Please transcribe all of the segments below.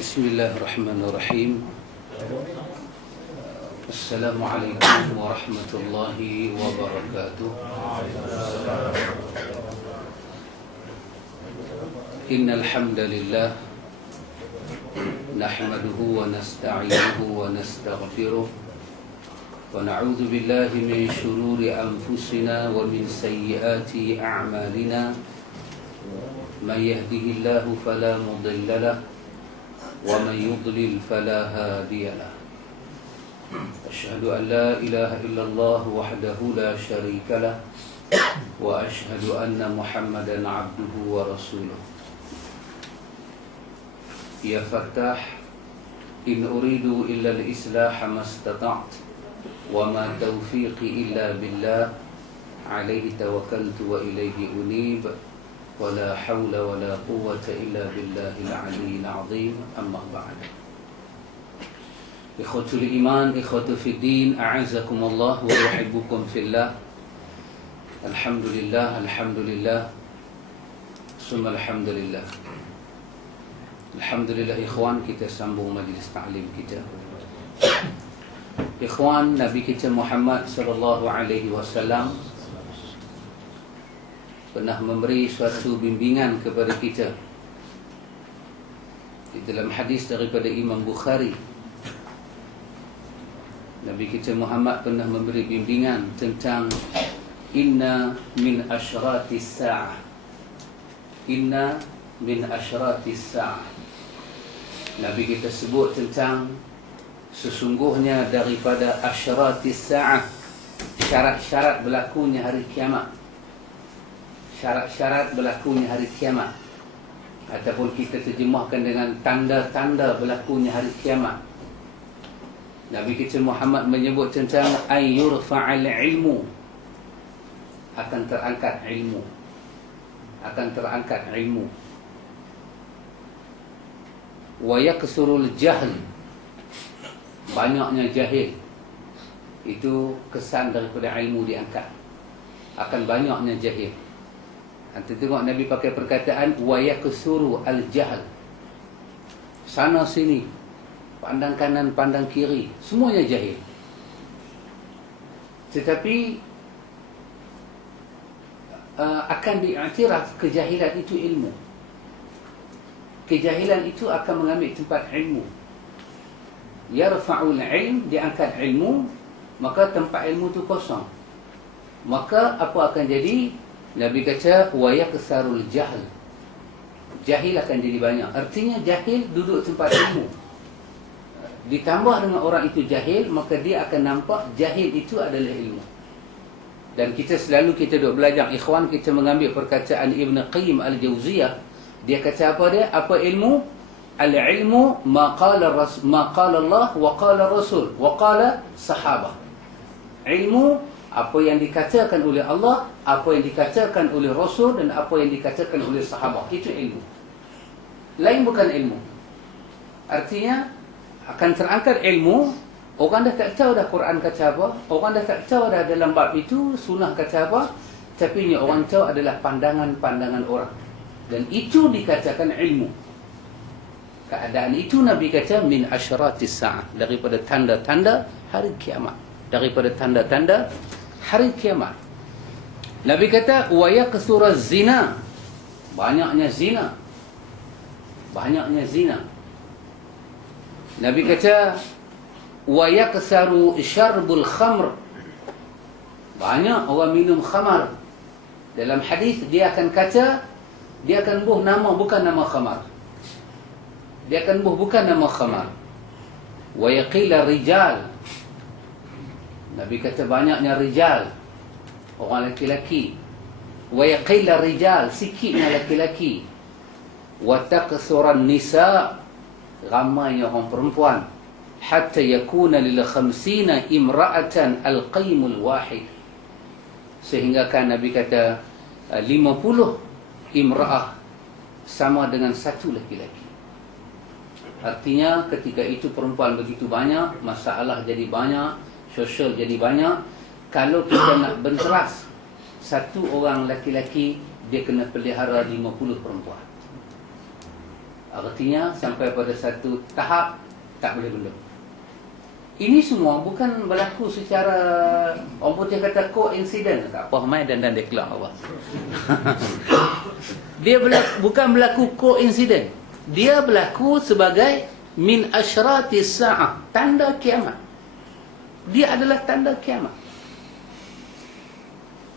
Bismillahirrahmanirrahim. Assalamualaikum warahmatullahi wabarakatuh. Innal hamdalillah nahmaduhu wa nasta'inuhu wa nastaghfiruh wa na'udzu billahi min shururi anfusina wa min sayyiati a'malina. Man yahdihillahu fala mudilla lahu ومن يضلل فلا هادي له أشهد أن لا إله إلا الله وحده لا شريك له وأشهد أن محمدا عبده ورسوله يا فتاح إن أريد إلا الإصلاح ما استطعت وما توفيقي إلا بالله عليه توكلت وإليه أنيب ولا حول ولا قوة إلا بالله العلي العظيم أما بعد إخوة الإيمان إخوة في الدين أعزكم الله وأحبكم في الله الحمد لله الحمد لله ثم الحمد لله الحمد لله إخوان kita sambung majlis ta'lim kita. Ikhwan, Nabi kita Muhammad sallallahu alaihi wasallam pernah memberi suatu bimbingan kepada kita. Di dalam hadis daripada Imam Bukhari, Nabi kita Muhammad pernah memberi bimbingan tentang inna min asyratis sa'ah. Inna min asyratis sa'ah. Nabi kita sebut tentang sesungguhnya daripada asyratis sa'ah, syarat-syarat berlakunya hari kiamat. Syarat-syarat berlakunya hari kiamat, ataupun kita terjemahkan dengan tanda-tanda berlakunya hari kiamat. Nabi kita Muhammad menyebut tentang ayyurfa'al ilmu, akan terangkat ilmu, akan terangkat ilmu. Wa yaksurul jahl, banyaknya jahil. Itu kesan daripada ilmu diangkat, akan banyaknya jahil. Anda tengok Nabi pakai perkataan wa yaksuru al-jahl. Sana sini, pandang kanan, pandang kiri, semuanya jahil. Tetapi akan diiktiraf kejahilan itu ilmu. Kejahilan itu akan mengambil tempat ilmu. Yarfa'ul ilm, diangkat ilmu, maka tempat ilmu itu kosong. Maka apa akan jadi? Nabi kata wa yaksarul jahl, jahil akan jadi banyak. Artinya jahil duduk tempat ilmu. Ditambah dengan orang itu jahil, maka dia akan nampak jahil itu adalah ilmu. Dan kita selalu duk belajar, ikhwan, kita mengambil perkataan Ibn Qayyim al-Jauziyah. Dia kata apa dia? Apa ilmu? Al-ilmu ma qala Allah wa qala Rasul wa qala sahabah. Ilmu apa yang dikatakan oleh Allah, apa yang dikatakan oleh Rasul, dan apa yang dikatakan oleh sahabat. Itu ilmu. Lain bukan ilmu. Artinya akan terangkat ilmu. Orang dah tak tahu dah Quran kata apa, orang dah tak tahu dah dalam bab itu sunnah kata apa, tapi yang orang tahu adalah pandangan-pandangan orang, dan itu dikatakan ilmu. Keadaan itu Nabi kata min asyratis sa'ah, daripada tanda-tanda hari kiamat, daripada tanda-tanda hari kiamat. Nabi kata wa yaksuraz zina, banyaknya zina, banyaknya zina. Nabi kata wa yaksaru syarbul khamr, banyak orang minum khamar. Dalam hadis dia akan kata, dia akan buh nama bukan nama khamar, dia akan buh bukan nama khamar. Wa yaqila rijal, Nabi kata banyaknya rijal, orang lelaki-lelaki. Wa yaqilla rijal, sikitnya lelaki-lelaki. Wa taqsuran nisa, ramainya orang perempuan. Hatta yakuna lil 50 imra'atan al-qaimul wahid, sehingga kan Nabi kata 50 imra'ah sama dengan satu lelaki. Artinya ketika itu perempuan begitu banyak, masalah jadi banyak, sosial jadi banyak. Kalau kita nak benteras satu orang lelaki-lelaki, dia kena pelihara 50 perempuan. Artinya sampai pada satu tahap tak boleh bendung. Ini semua bukan berlaku secara, orang putih kata coincidence. Tak apa, mai dan dia keluar Allah. Dia bukan berlaku coincidence. Dia berlaku sebagai min asyratis sa'ah, tanda kiamat. Dia adalah tanda kiamat.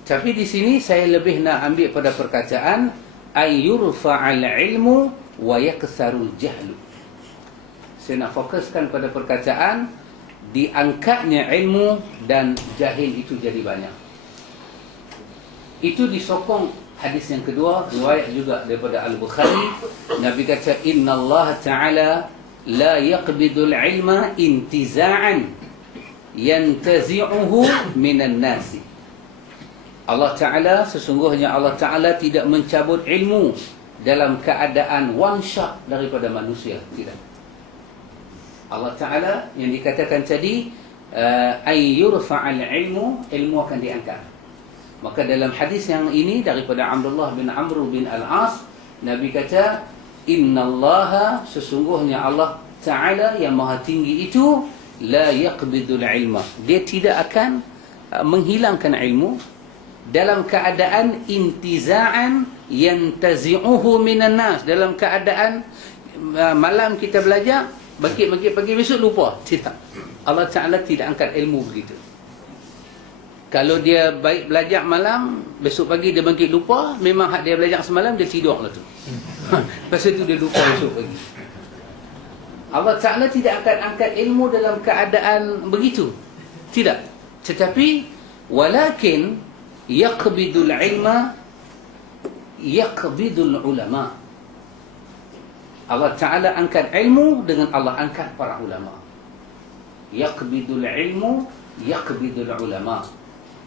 Tapi di sini saya lebih nak ambil pada perkataan ay yurfa'al ilmu wa yaksarul jahlu. Saya nak fokuskan pada perkataan diangkatnya ilmu dan jahil itu jadi banyak. Itu disokong hadis yang kedua, riwayat juga daripada Al-Bukhari. Nabi kata innallaha ta'ala la yaqbidul ilma intiza'an yantazi'uhu minan nasi. Allah Ta'ala, sesungguhnya Allah Ta'ala tidak mencabut ilmu dalam keadaan one shot daripada manusia. Tidak. Allah Ta'ala yang dikatakan tadi ay yurfa'al ilmu, ilmu akan diangkat. Maka dalam hadis yang ini daripada Abdullah bin Amr bin Al-As, Nabi kata innallaha, sesungguhnya Allah Ta'ala yang maha tinggi itu la yaqbidul ilma, dia tidak akan menghilangkan ilmu dalam keadaan intiza'an yantazi'uhu minan nas, dalam keadaan malam kita belajar, bangkit pagi besok lupa. Tidak. Allah Ta'ala tidak angkat ilmu begitu. Kalau dia baik belajar malam, besok pagi dia bangkit lupa, memang hak dia belajar semalam dia tidur lah tu. Lepas tu dia lupa besok pagi. Allah Ta'ala tidak akan angkat ilmu dalam keadaan begitu. Tidak. Tetapi walakin yaqbidul ilma yaqbidul ulama. Allah Ta'ala angkat ilmu dengan Allah angkat para ulama. Yaqbidul ilmu yaqbidul ulama.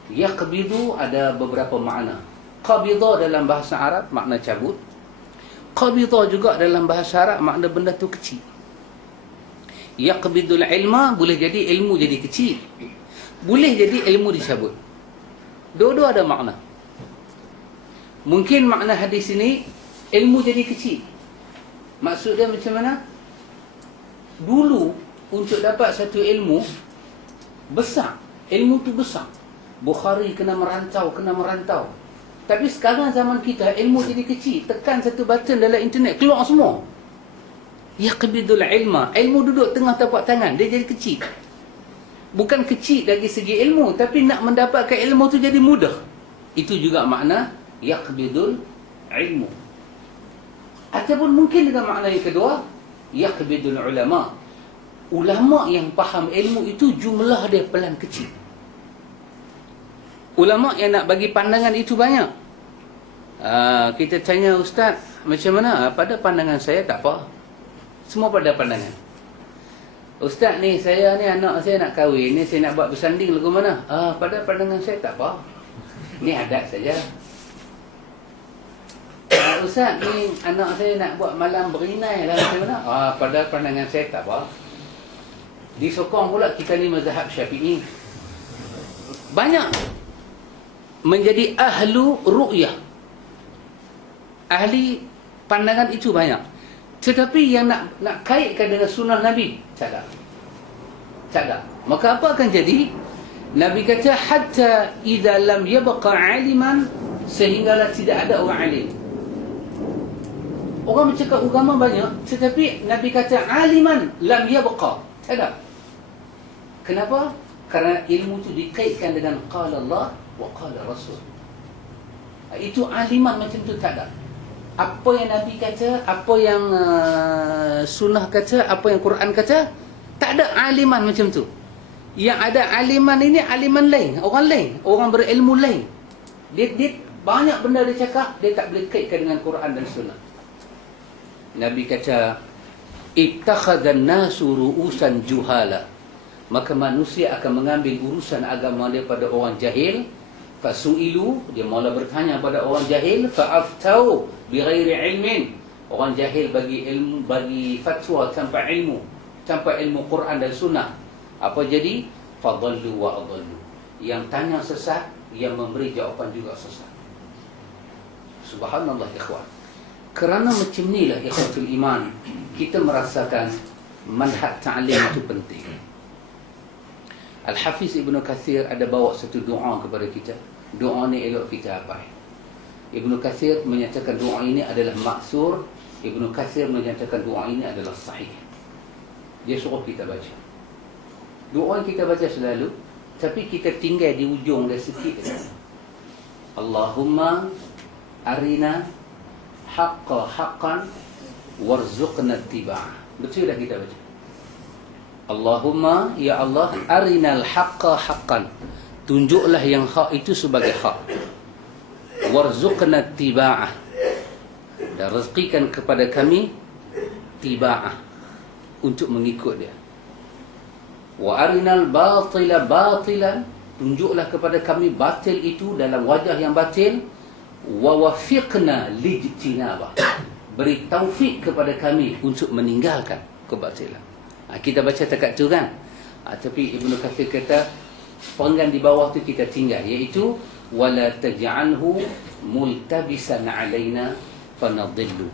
Yaqbidu ada beberapa makna. Qabidha dalam bahasa Arab makna cabut. Qabidha juga dalam bahasa Arab makna benda tu kecil. Yaqbidul ilma boleh jadi ilmu jadi kecil, boleh jadi ilmu dicabut. Dua-dua ada makna. Mungkin makna hadis ini ilmu jadi kecil. Maksud dia macam mana? Dulu untuk dapat satu ilmu besar, ilmu tu besar. Bukhari kena merantau. Tapi sekarang zaman kita ilmu jadi kecil. Tekan satu button dalam internet keluar semua. Yaqbidul ilma, ilmu duduk tengah tapak tangan, dia jadi kecil. Bukan kecil dari segi ilmu, tapi nak mendapatkan ilmu tu jadi mudah. Itu juga makna yaqbidul ilmu. Ataupun mungkin dengan makna yang kedua, yaqbidul ulama. Ulama yang faham ilmu itu jumlah dia pelan kecil. Ulama yang nak bagi pandangan itu banyak. Kita tanya ustaz, macam mana? Pada pandangan saya tak apa. Semua pada pandangan. Ustaz ni, saya ni anak saya nak kahwin, ni saya nak buat bersanding lagu mana? Pada pandangan saya tak apa. Ni adat saja. Ustaz ni anak saya nak buat malam berinai lah macam mana? Pada pandangan saya tak apa. Disokong pula kita ni mazhab Syafi'i. Banyak menjadi ahlu ru'yah, ahli pandangan itu banyak. Tetapi yang nak kaitkan dengan sunnah Nabi, tak ada. Maka apa akan jadi? Nabi kata hatta idza lam yabqa aliman, sehinggalah tidak ada orang alim. Orang bercakap agama banyak, tetapi Nabi kata aliman lam yabqa, tak ada. Kenapa? Karena ilmu itu dikaitkan dengan qala Allah wa qala Rasul. Itu aliman macam tu tak ada. Apa yang Nabi kata, apa yang sunnah kata, apa yang Quran kata, tak ada aliman macam tu. Yang ada aliman ini aliman lain, orang berilmu lain. Dia banyak benda dia cakap, dia tak boleh kaitkan dengan Quran dan sunnah. Nabi kata ittakhadhan nasu ru'usan juhala, maka manusia akan mengambil urusan agama daripada orang jahil. Fasu'ilu, dia mula bertanya pada orang jahil, fa'aftau bighairi ilmin, orang jahil bagi ilmu, bagi fatwa tanpa ilmu Quran dan sunnah. Apa jadi? Fadallu wa adallu, yang tanya sesat, yang memberi jawapan juga sesat. Subhanallah ikhwan. Kerana macam inilah ikhwatul iman, kita merasakan manhaj ta'lim itu penting. Al-Hafiz Ibn Kathir ada bawa satu doa kepada kita. Doa ni elok kita apa? Ibn Kathir menyatakan doa ini adalah maksur. Ibn Kathir menyatakan doa ini adalah sahih. Dia suruh kita baca. Doa yang kita baca selalu, tapi kita tinggal di ujung dia sikit. Allahumma arina haqqa haqqan warzuqna ittiba'ah. Betul dah kita baca. Allahumma, ya Allah, arinal haqqa haqqan. Tunjuklah yang hak itu sebagai hak. Warzuqna ittiba'ah. Dan rezekikan kepada kami tiba'ah, untuk mengikut dia. Wa arinal batila batilan. Tunjuklah kepada kami batil itu dalam wajah yang batil. Wa wafiqna lijtinabah. Beri taufik kepada kami untuk meninggalkan kebatilan. Kita baca dekat tu kan. Tapi Ibn Kathir kata penggan di bawah tu kita tinggal, iaitu wala taj'alhu multabisan alaina fanadillu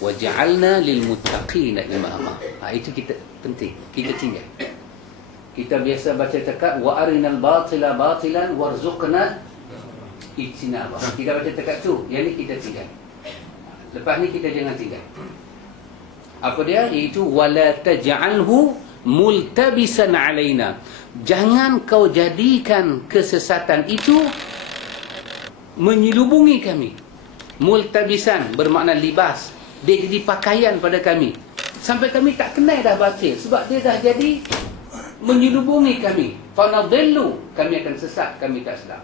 waj'alna lilmuttaqina imama. Itu kita penting, kita tinggal. Kita biasa baca dekat wa arinal batila batilan warzuqna ijtinabah. Kita baca dekat tu, yang ni kita tinggal. Lepas ni kita jangan tinggal. Apa dia? Iaitu wala taj'alhu multabisan alaina. Jangan kau jadikan kesesatan itu menyelubungi kami. Multabisan bermakna libas. Dia jadi pakaian pada kami sampai kami tak kenal dah batil, sebab dia dah jadi menyelubungi kami. Fanadillu, kami akan sesat, kami tak sedar.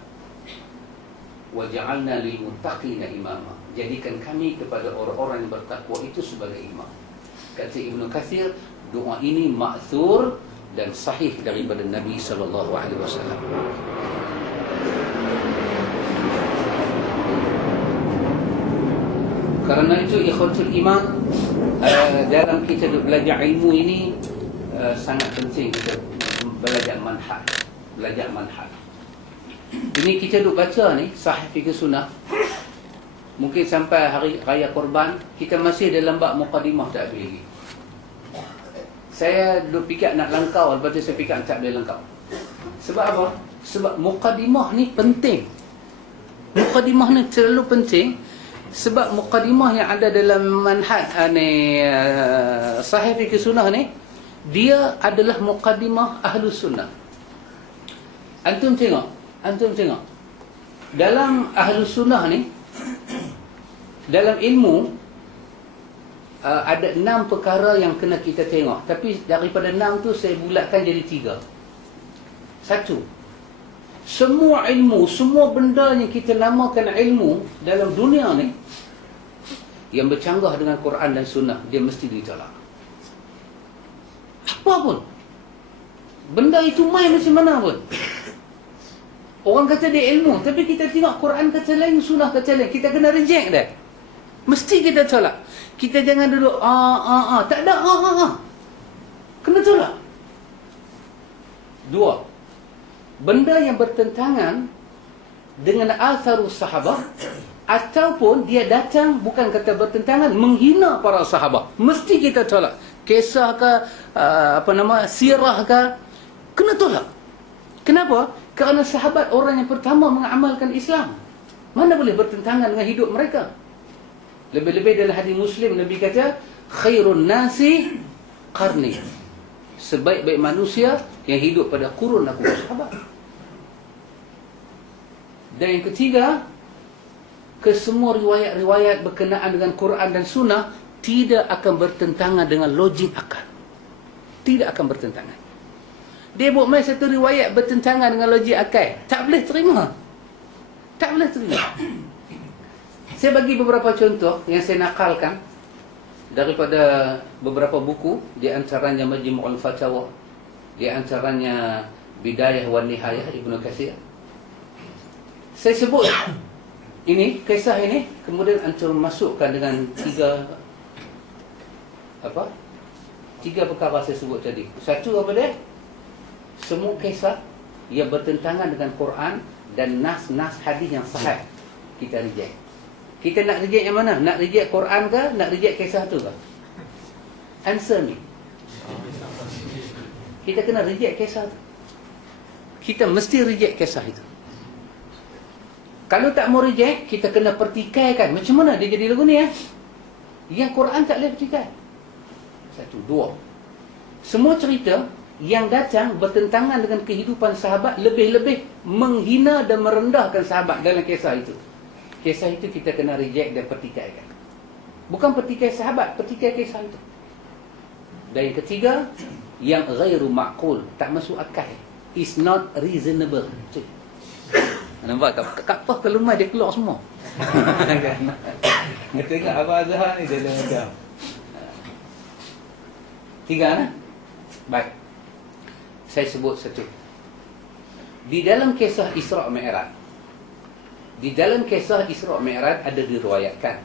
Waja'alna lil muttaqina imama. Jadikan kami kepada orang-orang yang bertakwa itu sebagai imam. Kata Ibn Kathir, doa ini ma'thur dan sahih daripada Nabi SAW. Karena itu ikhwatul iman, dalam kita belajar ilmu ini sangat penting kita belajar manhaj. Belajar manhaj. Ini kita duk baca ni Sahih Fiqh Sunnah. Mungkin sampai hari raya Korban kita masih dalam bab muqaddimah tak habis lagi. Saya duk fikir nak langkau, lepas tu saya fikir tak boleh langkau. Sebab apa? Sebab muqaddimah ni penting. Muqaddimah ni terlalu penting. Sebab muqaddimah yang ada dalam manhaj Sahih Fiqh Sunnah ni, dia adalah muqaddimah Ahlus Sunnah. Antum tengok dalam Ahlus Sunnah ni, dalam ilmu ada 6 perkara yang kena kita tengok. Tapi daripada 6 tu saya bulatkan jadi 3. 1, semua ilmu, semua benda yang kita namakan ilmu dalam dunia ni yang bercanggah dengan Quran dan Sunnah, dia mesti ditolak. Apa pun benda itu main macam mana pun. Orang kata dia ilmu, tapi kita tengok Quran kata lain, Sunnah kata lain, kita kena reject dia. Mesti kita tolak. Kita jangan duduk tak ada kena tolak. 2, benda yang bertentangan dengan atharus sahabah, ataupun dia datang bukan kata bertentangan, menghina para sahabah, mesti kita tolak. Kisah ke sirah ke, kena tolak. Kenapa? Kerana sahabat orang yang pertama mengamalkan Islam. Mana boleh bertentangan dengan hidup mereka. Lebih-lebih dalam hadis Muslim, Nabi kata khairun nasi qarni. Sebaik-baik manusia yang hidup pada kurun aku sahabat. Dan yang ketiga, kesemua riwayat-riwayat berkenaan dengan Quran dan Sunnah tidak akan bertentangan dengan logik akal. Tidak akan bertentangan. Dia buat main satu riwayat bertentangan dengan logik akal, tak boleh terima. Tak boleh terima. Saya bagi beberapa contoh yang saya nakalkan daripada beberapa buku, di antaranya Majmu'ul Fatawa, di antaranya Bidayah wan Nihayah Ibn Kathir. Saya sebut ini, kisah ini, kemudian antum masukkan dengan 3 perkara saya sebut tadi. Satu apa dia? Semua kisah yang bertentangan dengan Quran dan nas-nas hadis yang sahih kita reject. Kita nak reject yang mana? Nak reject Quran ke? Nak reject kisah tu ke? Answer me. Kita kena reject kisah tu. Kita mesti reject kisah itu. Kalau tak mau reject, kita kena pertikaikan. Macam mana dia jadi lagu ni ya? Yang Quran tak boleh pertikai. Satu, dua. Semua cerita yang datang bertentangan dengan kehidupan sahabat, lebih-lebih menghina dan merendahkan sahabat dalam kisah itu. Kisah itu kita kena reject dan pertikaikan. Bukan pertikai sahabat, pertikai kisah itu. Dan yang ketiga, yang ghairu ma'qul, tak masuk akal. Is not reasonable. Nampak kat pah kelumai dia keluar semua. Tengok Abang Azhar ni dia dah macam. Tiga nah. Baik. Saya sebut satu. Di dalam kisah Isra' Mi'raj. Di dalam kisah Isra' Mi'raj ada diriwayatkan,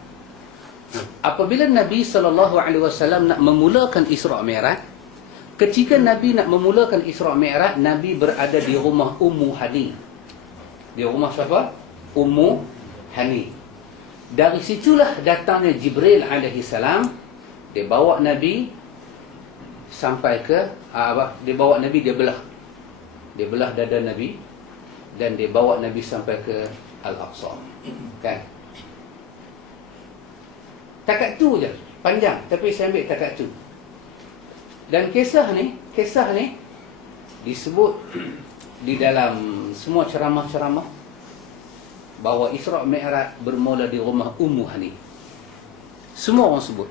apabila Nabi SAW nak memulakan Isra' Mi'raj, ketika Nabi nak memulakan Isra' Mi'raj, Nabi berada di rumah Ummu Hani. Di rumah siapa? Ummu Hani. Dari situlah datangnya Jibril alaihi salam. Dia bawa Nabi sampai ke dia bawa Nabi, dia belah dada Nabi, dan dia bawa Nabi sampai ke Al-Aqsa. Kan? Takat tu je, panjang, tapi saya ambil takat tu. Dan kisah ni disebut di dalam semua ceramah-ceramah bahawa Isra' Mi'raj bermula di rumah Ummu Hani. Semua orang sebut.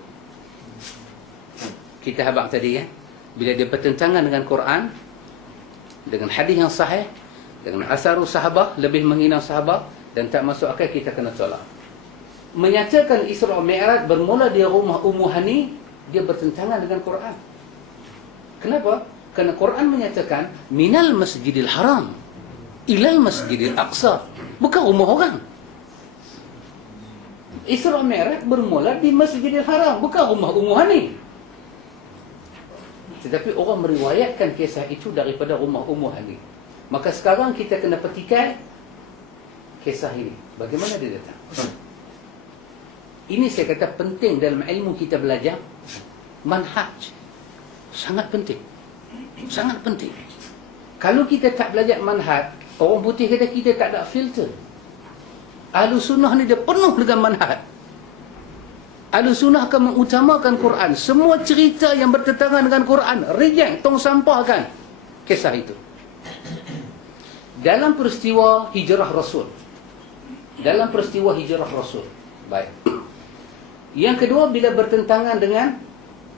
Kita habaq tadi kan, bila dia bertentangan dengan Quran, dengan hadis yang sahih, dengan asarus sahabah, lebih menghina sahabah dan tak masuk akal, kita kena tolak. Menyatakan Isra' Mi'raj bermula di rumah Ummu Hani, dia bertentangan dengan Quran. Kenapa? Kerana Quran menyatakan minal masjidil haram ilal masjidil aqsa, bukan rumah orang. Isra' Mi'raj bermula di Masjidil Haram, bukan rumah Ummu Hani. Tetapi orang meriwayatkan kisah itu daripada rumah Ummu Hani. Maka sekarang kita kena petikai kisah ini. Bagaimana dia datang? Ini saya kata penting dalam ilmu kita belajar. Manhaj sangat penting. Sangat penting. Kalau kita tak belajar manhaj, orang putih kata kita tak ada filter. Ahlus sunnah ni dia penuh dengan manhaj. Ahlus sunnah akan mengutamakan Quran. Semua cerita yang bertentangan dengan Quran, reject, tong sampahkan kisah itu. Dalam peristiwa hijrah Rasul. Baik. Yang kedua, bila bertentangan dengan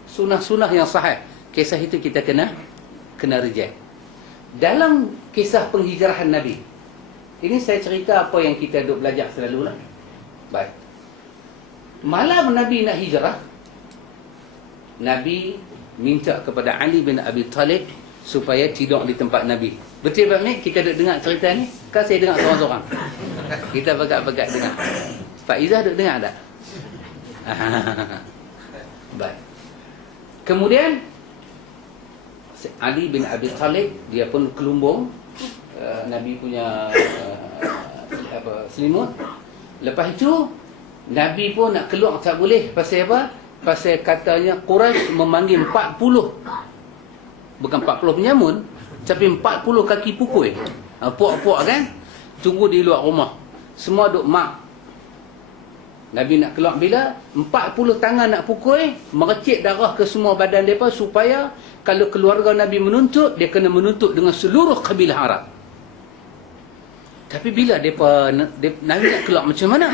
sunnah-sunnah yang sahih, kisah itu kita kena reject. Dalam kisah penghijrahan Nabi, ini saya cerita apa yang kita duk belajar selalu lah. Baik. Malam Nabi nak hijrah, Nabi minta kepada Ali bin Abi Talib supaya tidur di tempat Nabi. Betul tak ni? Kita duk dengar cerita ni? Kan saya dengar seorang-seorang. Kita pegat-pegat dengar. Pak Izzah duk dengar tak? Baik. Kemudian Ali bin Abi Talib, dia pun kelumbung Nabi punya selimut. Lepas itu Nabi pun nak keluar tak boleh. Pasal apa? Pasal katanya Quraisy memanggil 40. Bukan 40 penyamun, tapi 40 kaki pukul. Puak-puak kan, tunggu di luar rumah. Semua duk mak. Nabi nak keluar bila 40 tangan nak pukul, merecik darah ke semua badan mereka, supaya kalau keluarga Nabi menuntut, dia kena menuntut dengan seluruh kabilah Arab. Tapi bila Nabi nak keluar macam mana?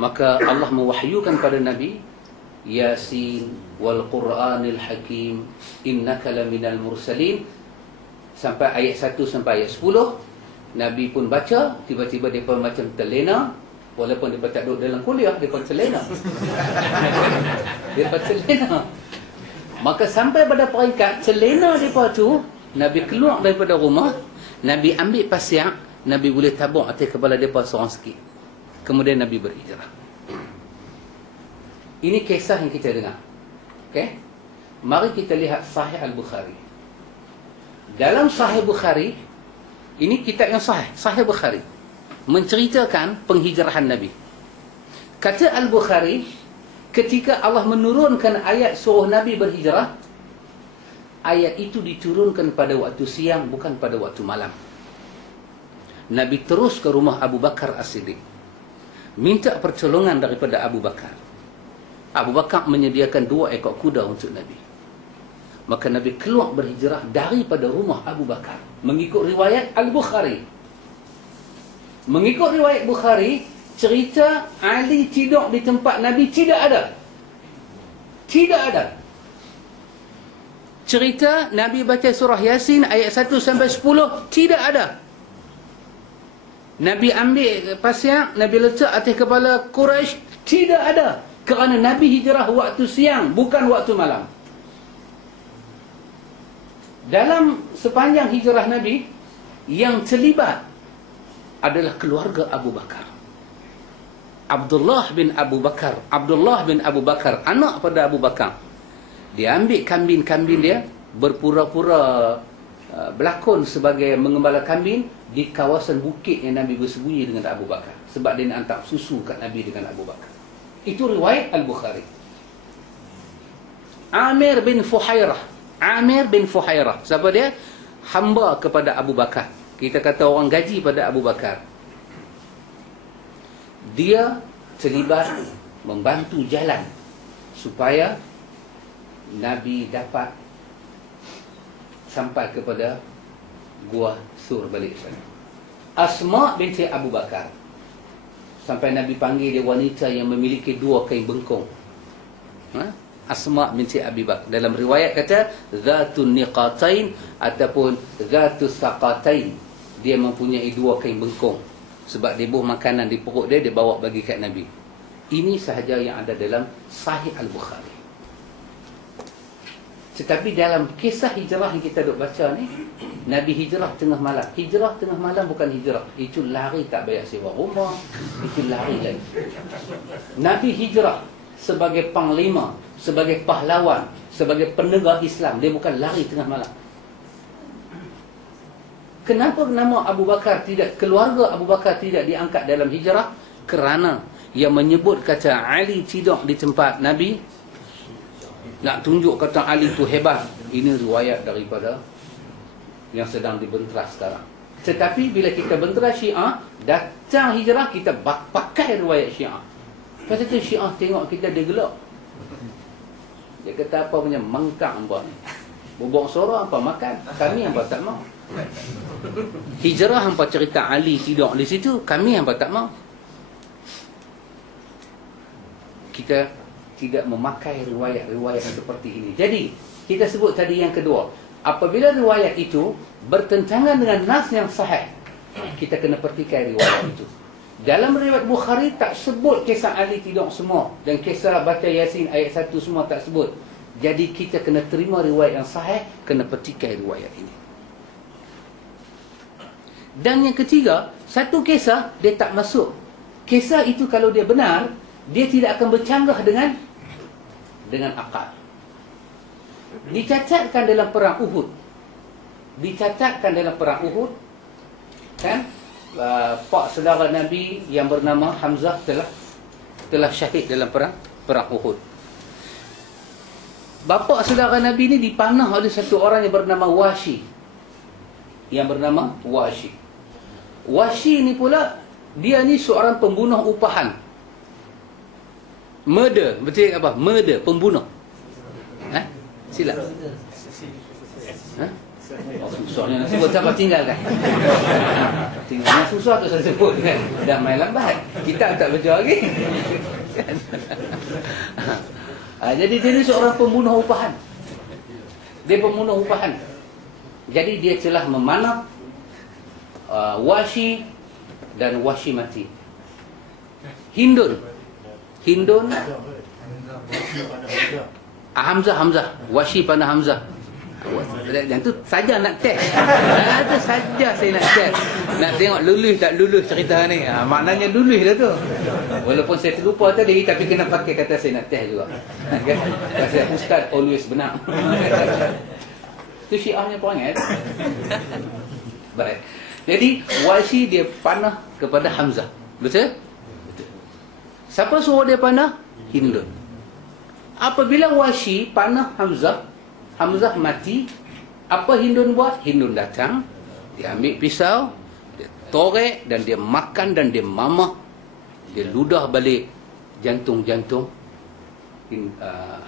Maka Allah mewahyukan pada Nabi, Yasin wal Qur'anil Hakim innaka laminal mursalin, sampai ayat 1 sampai ayat 10. Nabi pun baca, tiba-tiba mereka macam terlena. Walaupun mereka tak duduk dalam kuliah, mereka terlena. Mereka terlena. Maka sampai pada peringkat celena mereka tu, Nabi keluar daripada rumah, Nabi ambil pasir, Nabi boleh tabur atas kepala mereka seorang sikit. Kemudian Nabi berhijrah. Ini kisah yang kita dengar. Okay? Mari kita lihat Sahih Al-Bukhari. Dalam Sahih Bukhari, ini kitab yang sahih, Sahih Bukhari, menceritakan penghijrahan Nabi. Kata Al-Bukhari, ketika Allah menurunkan ayat suruh Nabi berhijrah, ayat itu diturunkan pada waktu siang, bukan pada waktu malam. Nabi terus ke rumah Abu Bakar As-Siddiq, minta pertolongan daripada Abu Bakar. Abu Bakar menyediakan 2 ekor kuda untuk Nabi. Maka Nabi keluar berhijrah daripada rumah Abu Bakar, mengikut riwayat Al-Bukhari. Mengikut riwayat Bukhari, cerita Ali tidur di tempat Nabi tidak ada. Tidak ada. Cerita Nabi baca surah Yasin ayat 1 sampai 10 tidak ada. Nabi ambil pasir, Nabi letak atas kepala Quraisy, tidak ada. Kerana Nabi hijrah waktu siang, bukan waktu malam. Dalam sepanjang hijrah Nabi, yang terlibat adalah keluarga Abu Bakar. Abdullah bin Abu Bakar, anak pada Abu Bakar. Dia ambil kambing-kambing dia, berpura-pura berlakon sebagai mengembala kambing di kawasan bukit yang Nabi bersembunyi dengan Abu Bakar. Sebab dia nak hantar susu kat Nabi dengan Abu Bakar. Itu riwayat Al-Bukhari. Amir bin Fuhairah. Siapa dia? Hamba kepada Abu Bakar. Kita kata orang gaji pada Abu Bakar. Dia terlibat membantu jalan supaya Nabi dapat sampai kepada Gua Sur balik sana. Asma binti Abu Bakar, sampai Nabi panggil dia wanita yang memiliki 2 kain bengkong. Asma binti Abi Bakar. Dalam riwayat kata Zatun Niqatain ataupun Zatus Saqatain. Dia mempunyai 2 kain bengkong. Sebab dia buah makanan di perut dia, dia bawa bagi kat Nabi. Ini sahaja yang ada dalam Sahih Al-Bukhari. Tetapi dalam kisah hijrah yang kita duk baca ni, Nabi hijrah tengah malam. Hijrah tengah malam bukan hijrah. Itu lari, tak bayar sewa rumah. Itu lari lagi. Nabi hijrah sebagai panglima, sebagai pahlawan, sebagai penegak Islam. Dia bukan lari tengah malam. Kenapa nama Abu Bakar tidak, keluarga Abu Bakar tidak diangkat dalam hijrah? Kerana yang menyebut kata Ali tidur di tempat Nabi, nak tunjuk kata Ali itu hebat. Ini riwayat daripada yang sedang dibentera sekarang. Tetapi bila kita bentera Syiah, datang hijrah, kita pakai riwayat Syiah. Pasal tu Syiah tengok kita, dia gelak. Dia kata apa punya mengkang hampa ni. Bubuk suara hampa makan, kami hampa tak mau. Hijrah hampa cerita Ali tidur di situ, kami hampa tak mau. Kita tidak memakai riwayat-riwayat seperti ini. Jadi, kita sebut tadi yang kedua. Apabila riwayat itu bertentangan dengan nas yang sahih, kita kena pertikai riwayat itu. Dalam riwayat Bukhari tak sebut kisah Ali tidur semua. Dan kisah baca Yasin ayat 1 semua tak sebut. Jadi, kita kena terima riwayat yang sahih, kena pertikai riwayat ini. Dan yang ketiga, satu kisah dia tak masuk. Kisah itu kalau dia benar, dia tidak akan bercanggah dengan akal. Dicatatkan dalam perang Uhud. Kan? Pak saudara Nabi yang bernama Hamzah telah syahid dalam perang Uhud. Bapa saudara Nabi ni dipanah oleh satu orang yang bernama Washi. Washi ni pula, dia ni seorang pembunuh upahan. Murder, betul apa? Murder, pembunuh. Silap. Oh, susahnya nak sebut, siapa tinggalkan? Tinggalnya susah tu saya sebut kan. Dah main lambat. Kita tak baca lagi. Jadi dia ni seorang pembunuh upahan. Jadi dia telah memanah Washi, dan Washi mati. Hindun Hamzah, Washi panah Hamzah. Yang tu saja nak test. Itu saja saya nak test. Nak tengok lulus tak lulus cerita ni. Maknanya lulus dah tu. Walaupun saya terlupa tadi, tapi kena pakai kata saya nak test juga. Kan? Pasal ustaz always benar. Itu Syiahnya perangai. Baik. Jadi Washi dia panah kepada Hamzah. Betul? Siapa suruh dia panah? Hindun. Apabila Wahsy panah Hamzah, Hamzah mati, apa Hindun buat? Hindun datang, dia ambil pisau, dia torek dan dia makan dan dia mamah, dia ludah balik jantung-jantung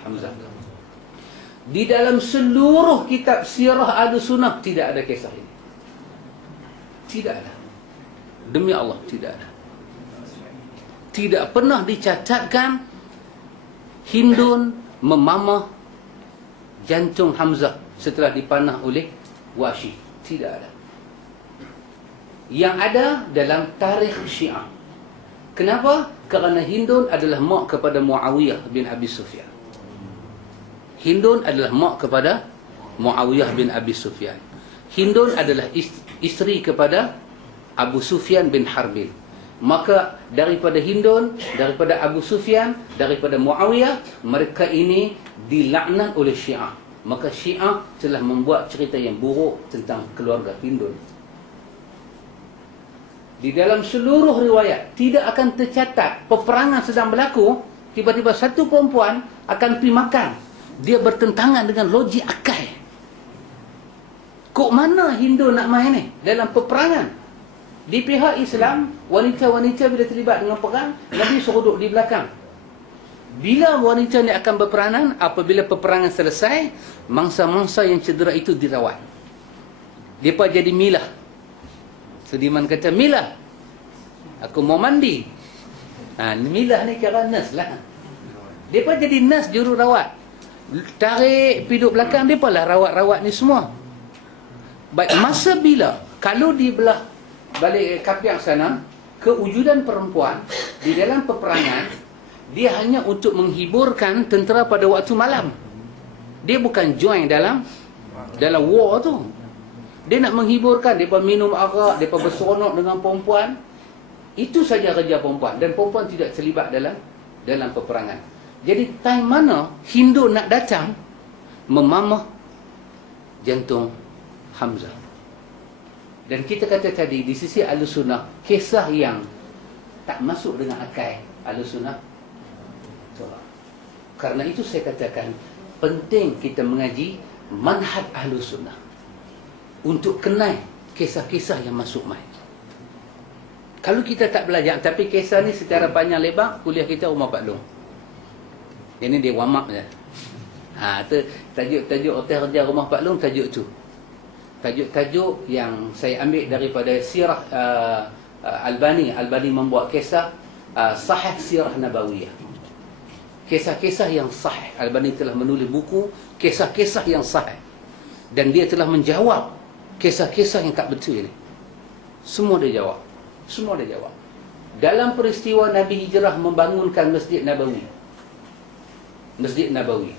Hamzah. Di dalam seluruh kitab sirah Ahlussunnah tidak ada kisah ini. Tidak ada. Demi Allah tidak ada. Tidak pernah dicatatkan Hindun memamah jantung Hamzah setelah dipanah oleh Wahsy. Tidak ada. Yang ada dalam tarikh Syiah. Kenapa? Kerana Hindun adalah mak kepada Muawiyah bin Abi Sufyan. Hindun adalah mak kepada Muawiyah bin Abi Sufyan. Hindun adalah isteri kepada Abu Sufyan bin Harbin. Maka daripada Hindun, daripada Abu Sufyan, daripada Muawiyah, mereka ini dilaknat oleh Syiah. Maka Syiah telah membuat cerita yang buruk tentang keluarga Hindun. Di dalam seluruh riwayat tidak akan tercatat peperangan sedang berlaku, tiba-tiba satu perempuan akan pergi makan. Dia bertentangan dengan logik akal. Kok mana Hindu nak main ni dalam peperangan? Di pihak Islam, wanita-wanita bila terlibat dengan perang, Nabi suruh duduk di belakang. Bila wanita ni akan berperanan, apabila peperangan selesai, mangsa-mangsa yang cedera itu dirawat. Mereka jadi milah. Sudirman kata, milah, aku mau mandi. Milah ni kira nurse lah. Mereka jadi nurse jururawat. Tarik piduk belakang, mereka lah rawat-rawat ni semua. Baik, masa bila, kalau di belah balik kapiak sana, kewujudan perempuan di dalam peperangan, dia hanya untuk menghiburkan tentera pada waktu malam. Dia bukan join dalam war tu. Dia nak menghiburkan, dia minum arak, dia berseronok dengan perempuan. Itu saja kerja perempuan, dan perempuan tidak terlibat dalam peperangan. Jadi time mana Hindu nak datang memamah jantung Hamzah. Dan kita kata tadi, di sisi Ahlussunnah, kisah yang tak masuk dengan akal Ahlussunnah tolak. Karena itu saya katakan penting kita mengaji manhaj Ahlussunnah untuk kenal kisah-kisah yang masuk main. Kalau kita tak belajar, tapi kisah ni secara panjang lebar, kuliah kita Umar Paklung. Ini dia warm up je. Tajuk-tajuk hotel kerja Rumah Paklung, tajuk tu. Tajuk-tajuk yang saya ambil daripada sirah Albani. Albani membuat kisah sahih sirah Nabawiyah. Kisah-kisah yang sahih. Albani telah menulis buku kisah-kisah yang sahih. Dan dia telah menjawab kisah-kisah yang tak betul ni. Semua dia jawab. Semua dia jawab. Dalam peristiwa Nabi hijrah membangunkan Masjid Nabawi. Masjid Nabawi.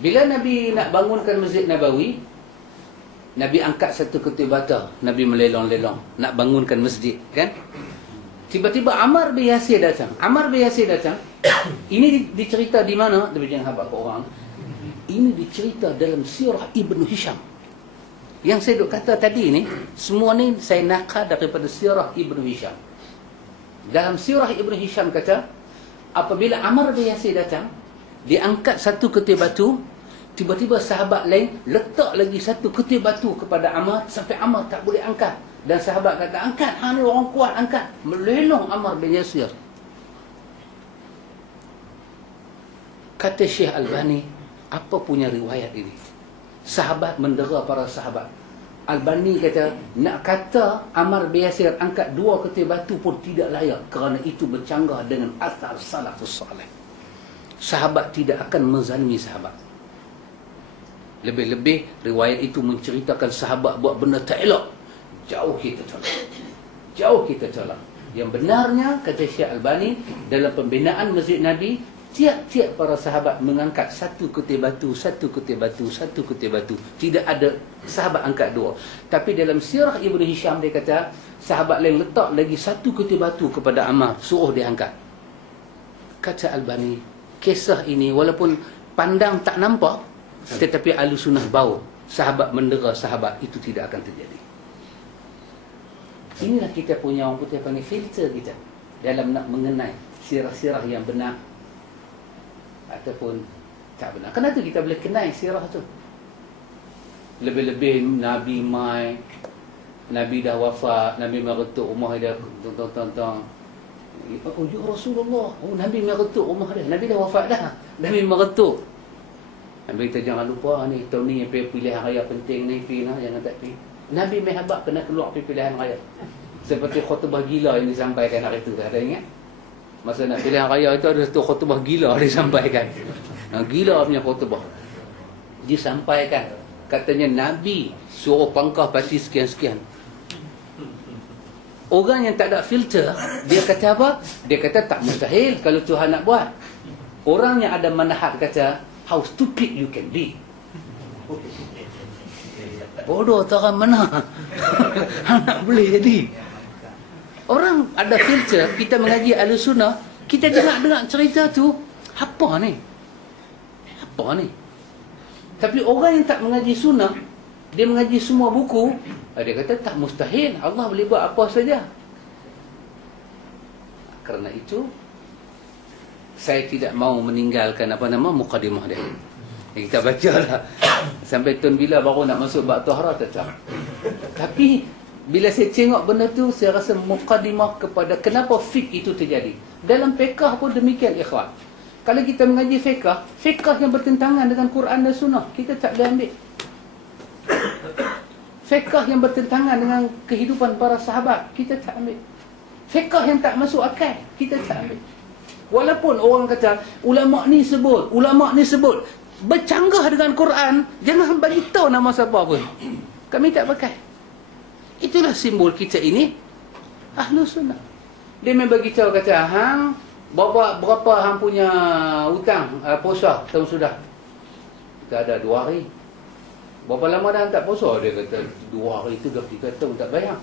Bila Nabi nak bangunkan Masjid Nabawi, Nabi angkat satu ketui bata, Nabi melelong-lelong nak bangunkan masjid, kan? Tiba-tiba Ammar bin Yasir datang. Ammar bin Yasir datang. Ini dicerita di mana? Tapi jangan habaq ke orang. Ini dicerita dalam sirah Ibnu Hisham. Yang saya duk kata tadi ni, semua ni saya nakal daripada sirah Ibnu Hisham. Dalam sirah Ibnu Hisham kata, apabila Ammar bin Yasir datang, dia angkat satu ketui batu, tiba-tiba sahabat lain letak lagi satu ketui batu kepada Ammar, sampai Ammar tak boleh angkat. Dan sahabat kata, angkat, ni orang kuat, angkat. Melelong Ammar bin Yasir. Kata Syekh Albani, apa punya riwayat ini? Sahabat mendera para sahabat. Albani kata, nak kata Ammar bin Yasir angkat dua ketui batu pun tidak layak, kerana itu bercanggah dengan asar salafus salih. Sahabat tidak akan menzalimi sahabat. Lebih-lebih riwayat itu menceritakan sahabat buat benda tak elok. Jauh kita tolak. Jauh kita tolak. Yang benarnya, kata Syekh Albani, dalam pembinaan Masjid Nabi, tiap-tiap para sahabat mengangkat satu ketui batu, satu ketui batu, satu ketui batu. Tidak ada sahabat angkat dua. Tapi dalam sirah Ibnu Hisham dia kata, sahabat lain letak lagi satu ketui batu kepada Ammar, suruh dia angkat. Kata Albani, kisah ini walaupun pandang tak nampak, tetapi Ahlussunnah bau sahabat mendera sahabat, itu tidak akan terjadi. Inilah kita punya, orang putih panggil filter kita. dalam nak mengenai sirah-sirah yang benar ataupun tak benar. Kenapa kita boleh kenal sirah tu? Lebih-lebih Nabi mai, Nabi dah wafat, Nabi meretuk rumah dia, tong-tong-tong. Oh, ya Rasulullah. Oh, Nabi meretuk rumah dia. Nabi dah wafat dah. Nabi meretuk. Nabi kita jangan lupa ni, tahun ni yang pilihan raya penting ni, pergi lah, jangan tak pergi. Nabi mehabak kena keluar pergi pilihan raya. Seperti khutbah gila yang disampaikan hari itu. Ada ingat? Masa nak pilihan raya itu ada satu khutbah gila disampaikan. Gila punya khutbah. Disampaikan. Katanya Nabi suruh pangkah parti sekian-sekian. Orang yang tak ada filter, dia kata apa? Dia kata tak mustahil kalau Tuhan nak buat. Orang yang ada manahat kata, how stupid you can be. Bodoh tak mana. Nak boleh jadi. Orang ada filter, kita mengaji Ahlussunnah, kita dengar cerita tu, apa ni? Apa ni? Tapi orang yang tak mengaji sunnah, dia mengaji semua buku, dia kata tak mustahil, Allah boleh buat apa saja. Kerana itu, saya tidak mau meninggalkan mukadimah dia. Kita bacalah sampai tahun bila baru nak masuk bab tahara tetap. Tapi bila saya tengok benda tu, saya rasa mukadimah kepada kenapa fiqh itu terjadi. Dalam fiqh pun demikian, ikhwan. Kalau kita mengaji fiqh yang bertentangan dengan Quran dan Sunnah, kita tak boleh ambil. Fiqh yang bertentangan dengan kehidupan para sahabat, kita tak ambil. Fiqh yang tak masuk akal, kita tak ambil. Walaupun orang kata, ulama' ni sebut, bercanggah dengan Quran, jangan bagi tahu nama siapa pun. Kami tak pakai. Itulah simbol kita ini, Ahlussunnah. Dia memang bagi tahu kata, hang berapa hang punya hutang puasa tahun sudah? Kita ada 2 hari. Berapa lama dah hang tak puasa? Dia kata 2 hari itu dah 3 tahun tak bayar.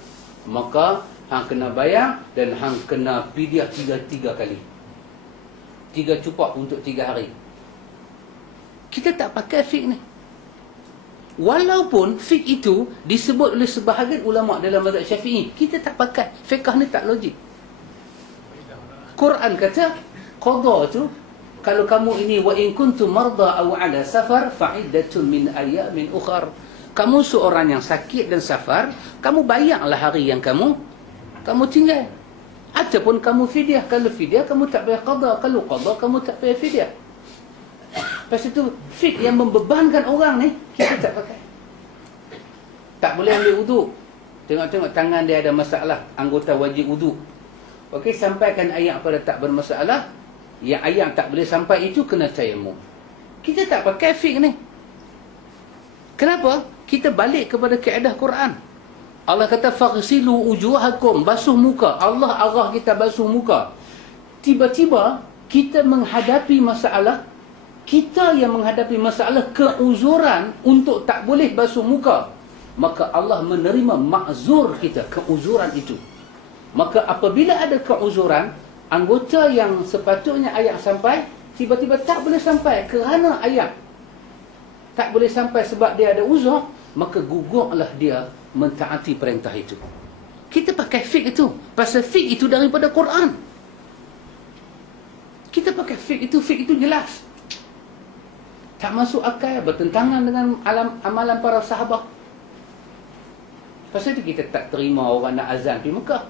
Maka hang kena bayar dan hang kena fidyah 3 kali. 3 cupak untuk 3 hari. Kita tak pakai fiqh ni. Walaupun fiqh itu disebut oleh sebahagian ulama dalam mazhab Syafi'i, kita tak pakai. Fiqh ni tak logik. Quran kata qada tu, kalau kamu ini wa in kuntum marda aw ala safar fa iddatun min ayamin ukhar. Kamu seorang yang sakit dan safar, kamu bayarlah hari yang kamu tinggal. Ataupun kamu fidyah. Kalau fidyah kamu tak payah qada, kalau qada kamu tak payah fidyah. Lepas itu fiqh yang membebankan orang ni kita tak pakai. Tak boleh ambil wuduk. Tengok-tengok tangan dia ada masalah, anggota wajib wuduk. Okey, sampaikan ayat pada tak bermasalah. Yang ayat tak boleh sampai itu kena tayammum. Kita tak pakai fiqh ni. Kenapa? Kita balik kepada kaedah Quran. Allah kata faghsilu wujuhakum, basuh muka. Allah arah kita basuh muka. Tiba-tiba kita menghadapi masalah, kita yang menghadapi masalah keuzuran untuk tak boleh basuh muka, maka Allah menerima makzur kita, keuzuran itu. Maka apabila ada keuzuran, anggota yang sepatutnya ayat sampai, tiba-tiba tak boleh sampai kerana ayat tak boleh sampai sebab dia ada uzur, maka gugurlah dia mentaati perintah itu. Kita pakai fiqh itu, pasal fiqh itu daripada Quran. Kita pakai fiqh itu jelas. Tak masuk akal, bertentangan dengan amalan para sahabat. Pasal itu kita tak terima orang nak azan pergi Mekah.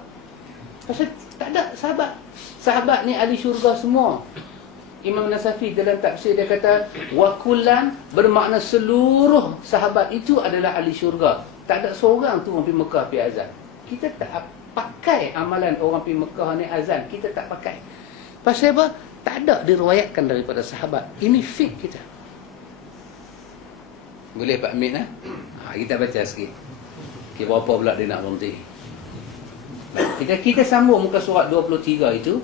Pasal tak ada sahabat. Sahabat ni ahli syurga semua. Imam Nasafi dalam tafsir dia kata, wa kullan bermakna seluruh sahabat itu adalah ahli syurga. Tak ada seorang tu orang pergi Mekah pergi azan. Kita tak pakai amalan orang pergi Mekah ni azan. Kita tak pakai. Pasal apa? Tak ada diriwayatkan daripada sahabat. Ini fiqh kita. Boleh Pak Amin kita baca sikit. Okay, berapa pula dia nak berhenti? Kita sambung muka surat 23 itu,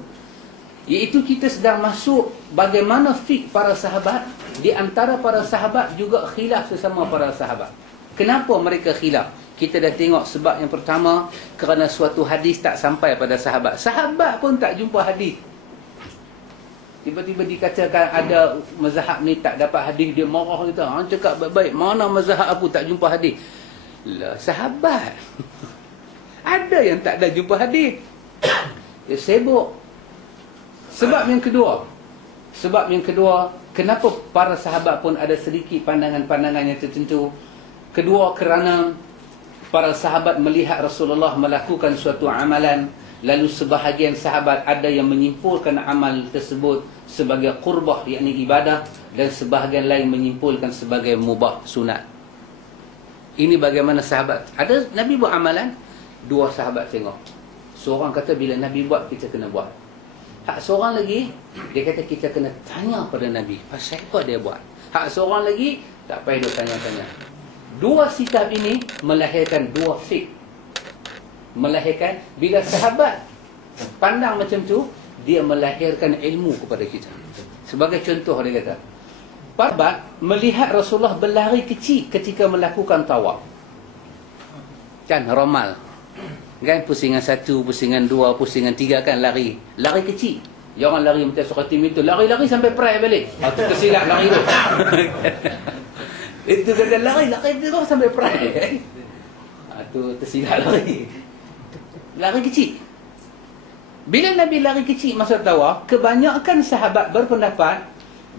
iaitu kita sedang masuk bagaimana fiqh para sahabat. Di antara para sahabat juga khilaf sesama para sahabat. Kenapa mereka khilaf? Kita dah tengok sebab yang pertama, kerana suatu hadis tak sampai pada sahabat. Sahabat pun tak jumpa hadis. Tiba-tiba dikatakan ada mazhab ni tak dapat hadis, dia marah kita. Cakap baik-baik, mana mazhab aku tak jumpa hadis? Lah, sahabat. Ada yang tak ada jumpa hadis. Dia sibuk. Sebab yang kedua, kenapa para sahabat pun ada sedikit pandangan-pandangan yang tertentu? Kedua, kerana para sahabat melihat Rasulullah melakukan suatu amalan, lalu sebahagian sahabat ada yang menyimpulkan amal tersebut sebagai qurbah, yakni ibadah, dan sebahagian lain menyimpulkan sebagai mubah, sunat. Ini bagaimana sahabat. Ada Nabi buat amalan, dua sahabat tengok. Seorang kata bila Nabi buat, kita kena buat. Hak seorang lagi, dia kata kita kena tanya pada Nabi, pasal apa dia buat. Hak seorang lagi, tak payah dia tanya-tanya. Dua sikap ini melahirkan dua fik. Melahirkan, bila sahabat pandang macam tu, dia melahirkan ilmu kepada kita. Sebagai contoh dia kata, sahabat melihat Rasulullah berlari kecil ketika melakukan tawaf. Kan ramal. Kan pusingan 1, pusingan 2, pusingan 3 kan lari. Lari kecil. Jangan lari macam surat tim itu. Lari-lari sampai perai balik. Itu tersilap lari tu. Itu kata lari terus sampai perai. Itu tersilap lari. Lari kecil. Bila Nabi lari kecil masa tawaf, kebanyakan sahabat berpendapat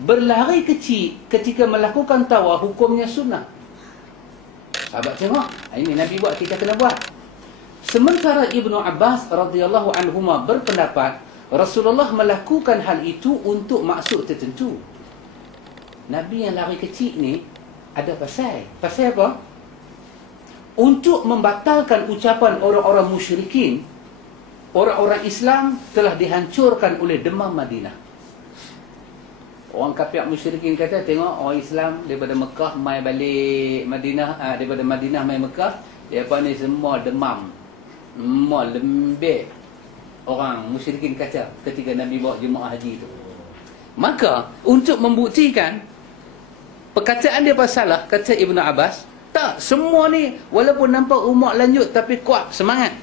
berlari kecil ketika melakukan tawaf hukumnya sunnah. Sahabat tengok, ini Nabi buat, kita kena buat. Sementara Ibnu Abbas radhiyallahu anhuma berpendapat Rasulullah melakukan hal itu untuk maksud tertentu. Nabi yang lari kecil ni ada pasal. Pasal apa? Untuk membatalkan ucapan orang-orang musyrikin, orang-orang Islam telah dihancurkan oleh demam Madinah. Orang kafir musyrikin kata, tengok orang Islam daripada Mekah mai balik Madinah, daripada Madinah mai Mekah, depa ni semua demam. Semua lembek. Orang musyrikin kata ketika Nabi bawa jemaah haji itu. Maka untuk membuktikan perkataan dia salah, kata Ibnu Abbas, tak, semua ni walaupun nampak umat lanjut tapi kuat, semangat.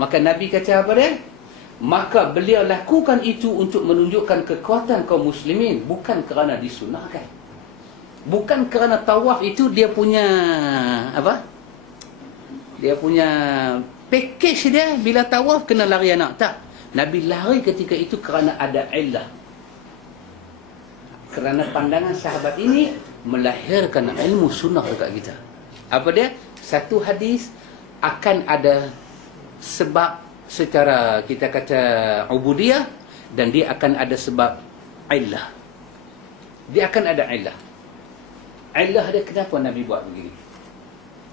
Maka Nabi kata apa dia? Maka beliau lakukan itu untuk menunjukkan kekuatan kaum muslimin, bukan kerana disunahkan. Bukan kerana tawaf itu dia punya apa? Dia punya package dia, bila tawaf kena lari anak. Tak. Nabi lari ketika itu kerana ada illah. Kerana pandangan sahabat ini melahirkan ilmu sunnah dekat kita. Apa dia? Satu hadis akan ada sebab secara kita kata ubudiyah, dan dia akan ada sebab illah. Dia akan ada illah. Illah dia kenapa Nabi buat begini?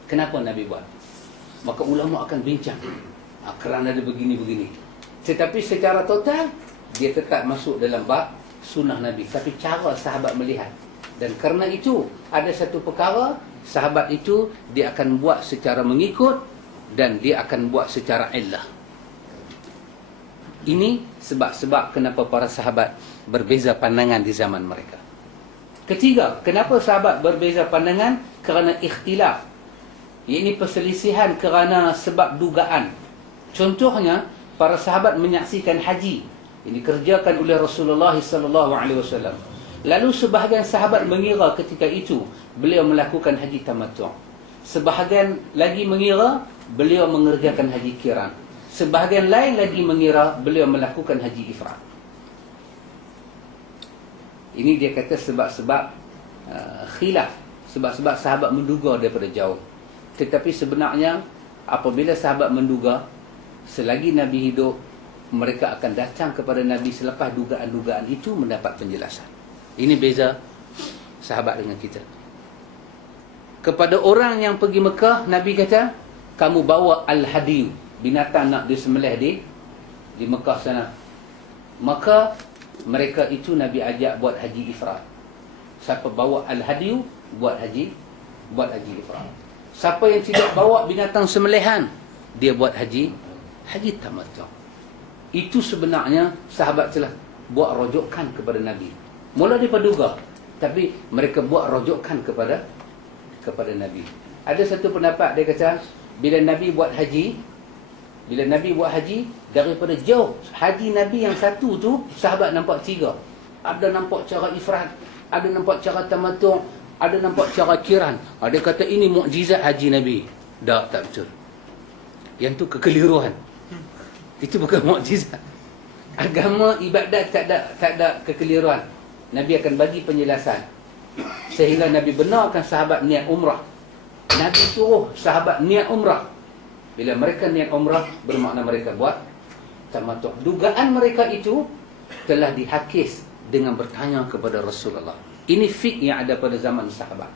Kenapa Nabi buat? Maka ulama akan bincang kerana dia begini-begini. Tetapi secara total dia tetap masuk dalam bab sunnah Nabi, tapi cara sahabat melihat. Dan kerana itu ada satu perkara, sahabat itu dia akan buat secara mengikut, dan dia akan buat secara illah. Ini sebab-sebab kenapa para sahabat berbeza pandangan di zaman mereka. Ketiga, kenapa sahabat berbeza pandangan? Kerana ikhtilaf. Ini perselisihan kerana sebab dugaan. Contohnya, para sahabat menyaksikan haji. Ini kerjakan oleh Rasulullah SAW. Lalu sebahagian sahabat mengira ketika itu beliau melakukan haji tamattu'. Sebahagian lagi mengira beliau mengerjakan haji qiran. Sebahagian lain lagi mengira beliau melakukan haji ifrad. Ini dia kata sebab-sebab khilaf. Sebab-sebab sahabat menduga daripada jauh. Tetapi sebenarnya apabila sahabat menduga, selagi Nabi hidup, mereka akan datang kepada Nabi selepas dugaan-dugaan itu mendapat penjelasan. Ini beza sahabat dengan kita. Kepada orang yang pergi Mekah, Nabi kata, kamu bawa al-hadiyu, binatang nak disembelih di Mekah sana. Maka mereka itu Nabi ajak buat haji ifrad. Siapa bawa al-hadiyu, buat haji ifrad. Siapa yang tidak bawa binatang sembelihan, dia buat haji tamattu'. Itu sebenarnya sahabat telah buat rojokan kepada Nabi. Mula dia duga, tapi mereka buat rojokan kepada Nabi. Ada satu pendapat dia kata, bila Nabi buat haji, daripada jauh haji Nabi yang satu tu, sahabat nampak tiga. Ada nampak cara ifrad, ada nampak cara tamattu', ada nampak cara qiran. Ada kata ini mukjizat haji Nabi. Tak betul. Yang tu kekeliruan. Itu bukan mukjizat. agama ibadat tak ada kekeliruan. Nabi akan bagi penjelasan sehingga Nabi benarkan sahabat niat umrah. Nabi suruh sahabat niat umrah. Bila mereka niat umrah, bermakna mereka buat tamattu'. Dugaan mereka itu telah dihakis dengan bertanya kepada Rasulullah. Ini fiqh yang ada pada zaman sahabat.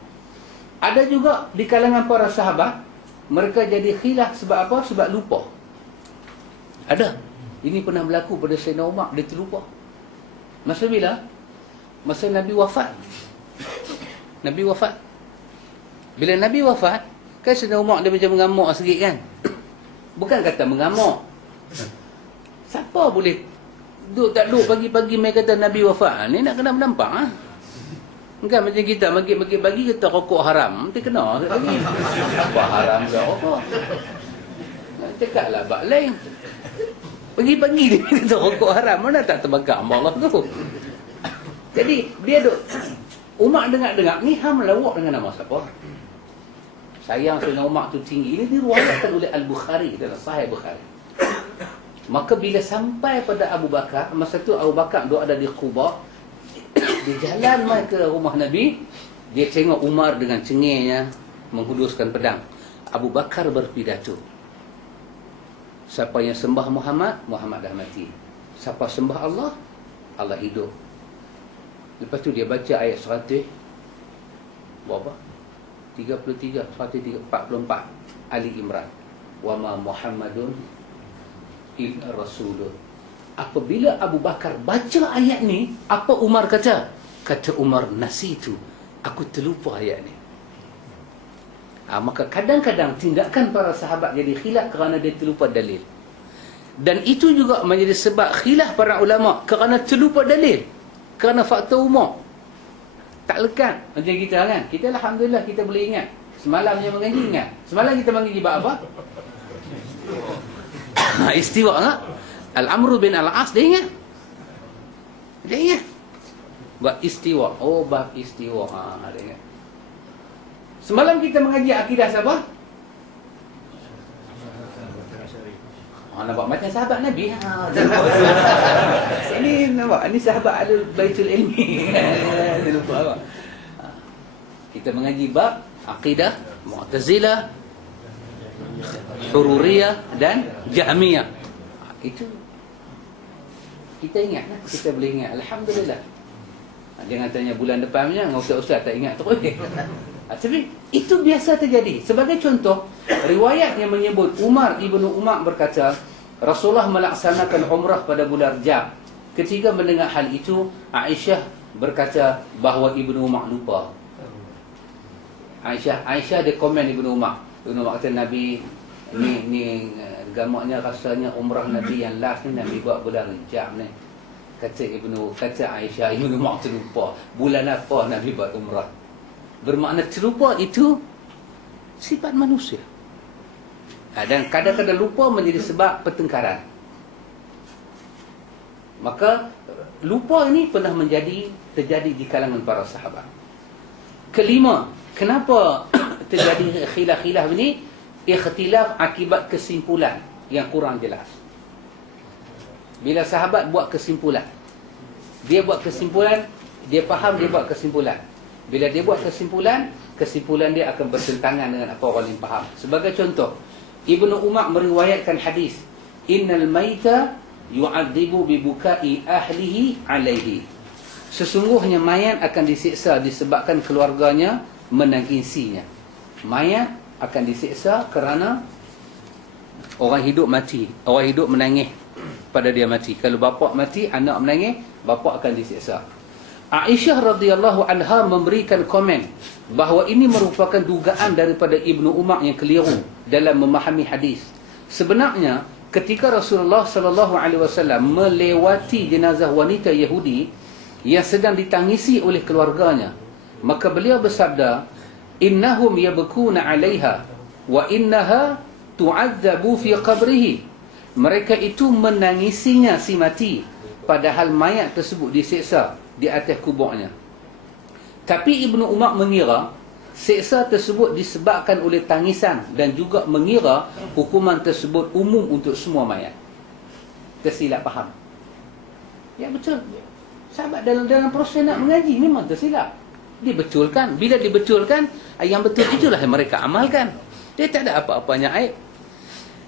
Ada juga di kalangan para sahabat, mereka jadi khilaf sebab apa? Sebab lupa. Ada. Ini pernah berlaku pada Sayyidina Umar, dia terlupa. Masa bila? Masa Nabi wafat. Nabi wafat. Bila Nabi wafat, kan Sayyidina Umar dia macam mengamuk sikit kan? Bukan kata mengamuk. Siapa boleh duduk tak duduk pagi-pagi mai kata Nabi wafat? Ni nak kena menampak ah. Kan macam kita bagi kita rokok haram, nanti kena lagi. Apa haram ke rokok? Cakaplah bab lain. Pagi-pagi dia kata rokok haram, mana tak terbakar Allah tu. Jadi dia duk Umar dengar-dengar ni hang melawak dengan nama siapa? Sayang Sayyidina Umar tu tinggi. Ini diriwayatkan oleh Al-Bukhari dalam Sahih Bukhari. Maka bila sampai pada Abu Bakar, masa tu Abu Bakar duk ada di Quba, dia jalan mai ke rumah Nabi, dia tengok Umar dengan cengihnya menghuduskan pedang. Abu Bakar berpidato. Siapa yang sembah Muhammad, Muhammad dah mati. Siapa sembah Allah, Allah hidup. Lepas tu dia baca ayat 100 berapa? 33, 144 Ali Imran. Wa ma Muhammadun illa rasulun. Apabila Abu Bakar baca ayat ni, apa Umar kata? Kata Umar, nasitu, aku terlupa ayat ni. Maka kadang-kadang tindakan para sahabat jadi khilaf kerana dia terlupa dalil. Dan itu juga menjadi sebab khilaf para ulama kerana terlupa dalil, kerana faktor umur. Tak lekat macam kita kan. Kita alhamdulillah kita boleh ingat. Semalam yang mengaji ingat. Semalam kita mengaji bab apa? Istiwa tak? Al-Amru bin Al-As dia ingat. Dia ingat. Bab istiwa. Oh, bab istiwa. Dia ingat. Semalam kita mengaji akidah siapa? Nampak macam sahabat Nabi. Ini nampak. Ini sahabat Ahlul Baitul Ilmi. Dia lupa apa. Kita mengaji bab akidah Mu'tazilah, Hururiyah dan Jahmiyah. Itu kita ingat lah. Kita boleh ingat. Alhamdulillah. Jangan tanya bulan depan punya, ustaz-ustaz tak ingat terus. Tapi itu biasa terjadi. Sebagai contoh, riwayat yang menyebut Umar ibnu Umar berkata, Rasulullah melaksanakan umrah pada bulan Rajab. Ketika mendengar hal itu, Aisyah berkata bahawa ibnu Umar lupa. Aisyah dia komen ibnu Umar. Ibnu Umar kata Nabi ni gamaknya rasanya umrah Nabi yang last ni Nabi buat bulan Rajab ni. Kata Aisyah, ibnu Umar terlupa bulan apa Nabi buat umrah. Bermakna terlupa itu sifat manusia. Dan kadang-kadang lupa menjadi sebab pertengkaran. Maka lupa ini pernah terjadi di kalangan para sahabat. Kelima, kenapa terjadi khilaf-khilaf ini? Ikhtilaf akibat kesimpulan yang kurang jelas. Bila sahabat buat kesimpulan, dia faham, dia buat kesimpulan. Bila dia buat kesimpulan dia akan bertentangan dengan apa orang lain faham. Sebagai contoh, Ibnu Umar meriwayatkan hadis, innal maita yu'adzibu bi bukai ahlihi alaihi. Sesungguhnya mayat akan disiksa disebabkan keluarganya menangisinya. Mayat akan disiksa kerana orang hidup mati, orang hidup menangis pada dia mati. Kalau bapa mati, anak menangis, bapa akan disiksa. Aisyah radhiyallahu anha memberikan komen bahawa ini merupakan dugaan daripada Ibnu Umar yang keliru dalam memahami hadis. Sebenarnya ketika Rasulullah sallallahu alaihi wasallam melewati jenazah wanita Yahudi yang sedang ditangisi oleh keluarganya, maka beliau bersabda, innahum yabkuna 'alaiha wa innaha tu'adzabu fi qabrihi. Mereka itu menangisinya si mati, padahal mayat tersebut disiksa di atas kuburnya. Tapi Ibnu Umar mengira siksa tersebut disebabkan oleh tangisan dan juga mengira hukuman tersebut umum untuk semua mayat. Tersilap faham. Ya betul. Sahabat dalam proses nak mengaji memang tersilap. Dibetulkan. Bila dibetulkan, yang betul itulah yang mereka amalkan. Dia tak ada apa-apanya aib.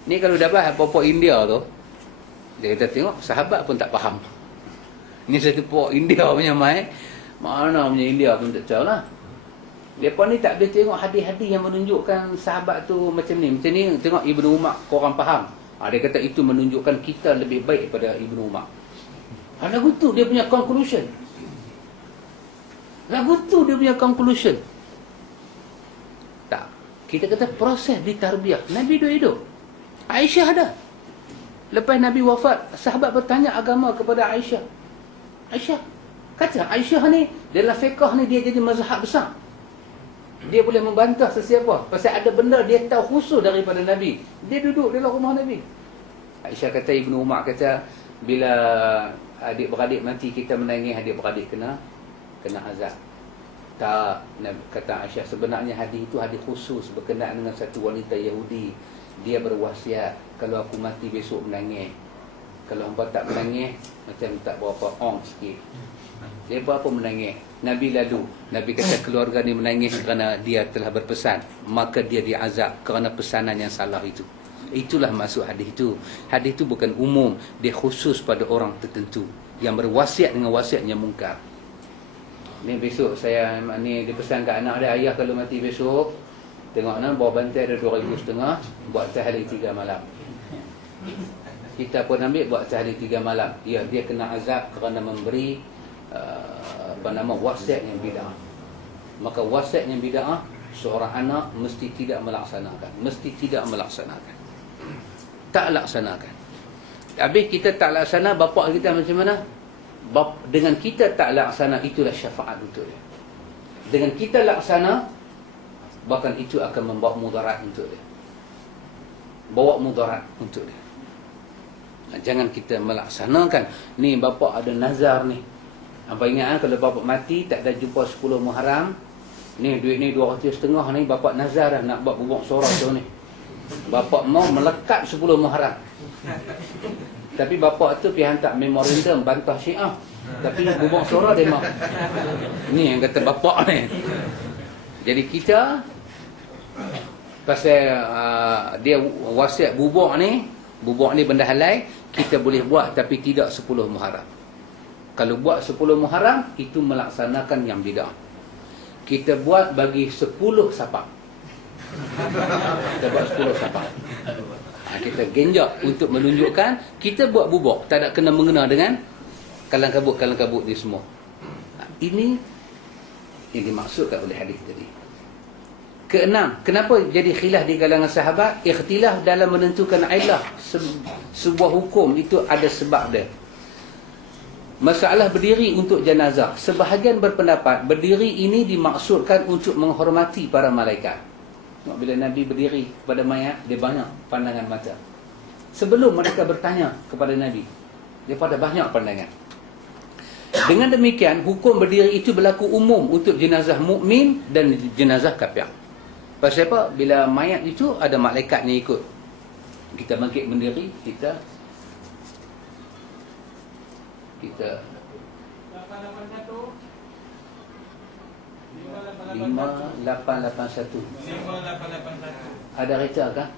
Ni kalau dapat apa-apa India tu, dia kata tengok sahabat pun tak faham. Ni satu pok India punya mai. Mana punya India pun tak tahu lah. Mereka ni tak boleh tengok hadis-hadis yang menunjukkan sahabat tu macam ni. Macam ni tengok Ibnu Umar, korang faham. Dia kata itu menunjukkan kita lebih baik daripada Ibnu Umar. Lagu tu dia punya conclusion. Lagu tu dia punya conclusion. Tak. Kita kata proses ditarbiyah. Nabi hidup. Aisyah ada. Lepas Nabi wafat, sahabat bertanya agama kepada Aisyah. Aisyah kata, Aisyah ni dalam fiqh ni dia jadi mazhab besar. Dia boleh membantah sesiapa. Pasal ada benda dia tahu khusus daripada Nabi. Dia duduk dalam rumah Nabi. Aisyah kata, Ibnu Umar kata, bila adik-beradik mati kita menangis, adik-beradik kena azab. Tak, kata Aisyah, sebenarnya hadis itu hadis khusus berkenaan dengan satu wanita Yahudi. Dia berwasiat, kalau aku mati besok menangis. Kalau hangpa tak menangis, macam tak berapa sikit. Dia berapa menangis. Nabi lalu, Nabi kata keluarga ni menangis kerana dia telah berpesan, maka dia diazab kerana pesanan yang salah itu. Itulah maksud hadis itu. Hadis itu bukan umum, dia khusus pada orang tertentu yang berwasiat dengan wasiat yang mungkar. Ni besok saya ni dipesan kat anak dia, ayah kalau mati besok, tengok bawah bantai ada 2,500, buat tahlil 3 malam. Kita pun ambil buat tahlil 3 malam. Ya, dia kena azab kerana memberi wasiat yang bid'ah. Maka wasiat yang bid'ah, seorang anak mesti tidak melaksanakan. Tak laksanakan. Habis kita tak laksana, bapa kita macam mana? Dengan kita tak laksana, itulah syafaat untuk dia. Dengan kita laksana, bahkan itu akan membawa mudarat untuk dia. Bawa mudarat untuk dia. Jangan kita melaksanakan. Ni bapa ada nazar ni. Apa ingat kalau bapa mati tak ada jumpa 10 Muharram, ni duit ni 250 ni bapa nazar dah nak buat bubuk sorang tu ni. Bapa mau melekat 10 Muharram. Tapi bapa tu pergi hantar memorandum bantah Syiah. Tapi bubuk sorang dia mau. Ni yang kata bapa ni. Jadi kita pasal dia wasiat bubuk ni benda halal, kita boleh buat tapi tidak 10 Muharram. Kalau buat 10 Muharram, itu melaksanakan yang bid'ah. Kita buat bagi 10 Safar. Kita buat 10 Safar. Kita genjak untuk menunjukkan kita buat bubuk, tak ada kena mengena dengan kalang kabut ni semua. Ini yang dimaksudkan oleh hadis tadi. Keenam, kenapa jadi khilaf di kalangan sahabat? Ikhtilaf dalam menentukan ilah sebuah hukum itu ada sebab dia. Masalah berdiri untuk jenazah, sebahagian berpendapat berdiri ini dimaksudkan untuk menghormati para malaikat. Bila Nabi berdiri kepada mayat, dia banyak pandangan mata. Sebelum mereka bertanya kepada Nabi, dia pada banyak pandangan. Dengan demikian, hukum berdiri itu berlaku umum untuk jenazah mukmin dan jenazah kafir. Pasal apa? Bila mayat itu ada malaikatnya ikut. Kita bangkit berdiri, kita 5881. Ada kereta kah?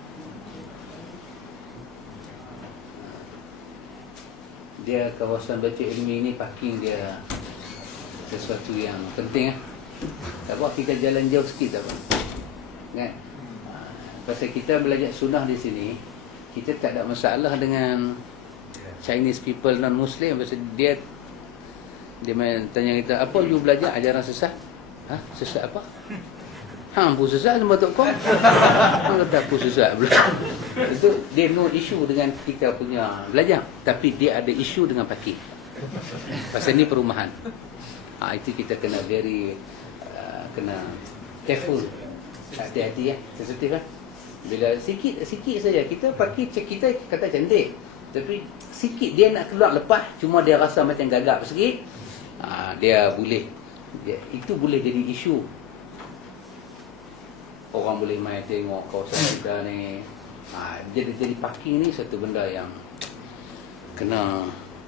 Dia kawasan baca ilmi ni, parking dia sesuatu yang penting. Tak apa, kita jalan jauh sikit tak apa. Kan? Pasal kita belajar sunnah di sini, kita tak ada masalah dengan Chinese people non-Muslim. Pasal dia main tanya kita, apa you belajar ajaran sesat? Sesat apa? Hampu sesat sama Tok Kong. Tak apa sesat pula. Itu dia no issue dengan kita punya belajar, tapi dia ada isu dengan parking. Pasal ni perumahan. Itu kita kena very kena careful. Hati-hati ya, sensitif kan. Bila sikit saja kita parking, kita kata cantik, tapi sikit dia nak keluar lepas, cuma dia rasa macam gagap sikit, dia boleh, itu boleh jadi isu. Orang boleh main tengok kawasan kita ni. Jadi parking ni satu benda yang kena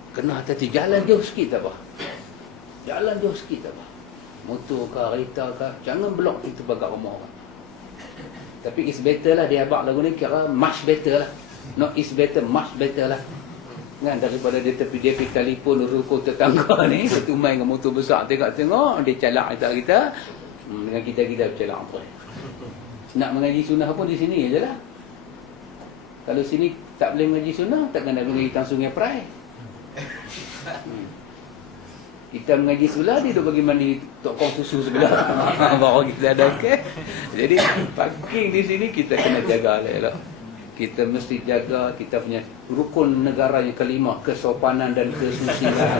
Kena hati-hati, jalan jauh sikit tak apa. Jalan jauh sikit tak apa. Motor ke, kereta ke, jangan blok itu bagak rumah orang. Tapi it's better lah, dia abang lagu ni kira much better lah. Not is better, much better lah. Kan, daripada dia pergi telefon rukun tetangga ni, satu main dengan motor besar, tengok-tengok, dia calak kita, dengan kita bercalak apa. Nak mengaji sunnah pun di sini je lah. Kalau sini tak boleh mengaji sunnah, takkan nak mengaji tang Sungai Perai. Kita mengaji sebelah, dia duduk bagi mandi tokong susu sebelah. Baru kita ada okey. Jadi parking di sini kita kena jaga elok. Kita mesti jaga kita punya rukun negara yang kelima, kesopanan dan kesusilaan.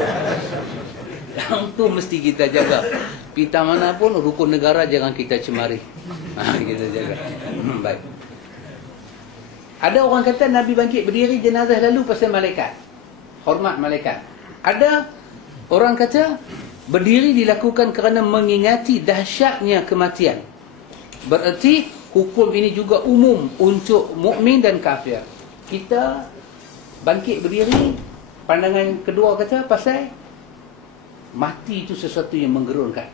Yang tu mesti kita jaga. Pita mana pun rukun negara jangan kita cemari. Kita jaga. Baik. Ada orang kata Nabi bangkit berdiri jenazah lalu pasal malaikat. Hormat malaikat. Ada orang kata berdiri dilakukan kerana mengingati dahsyatnya kematian. Bererti hukum ini juga umum untuk mukmin dan kafir. Kita bangkit berdiri, pandangan kedua kata pasal mati itu sesuatu yang menggerunkan.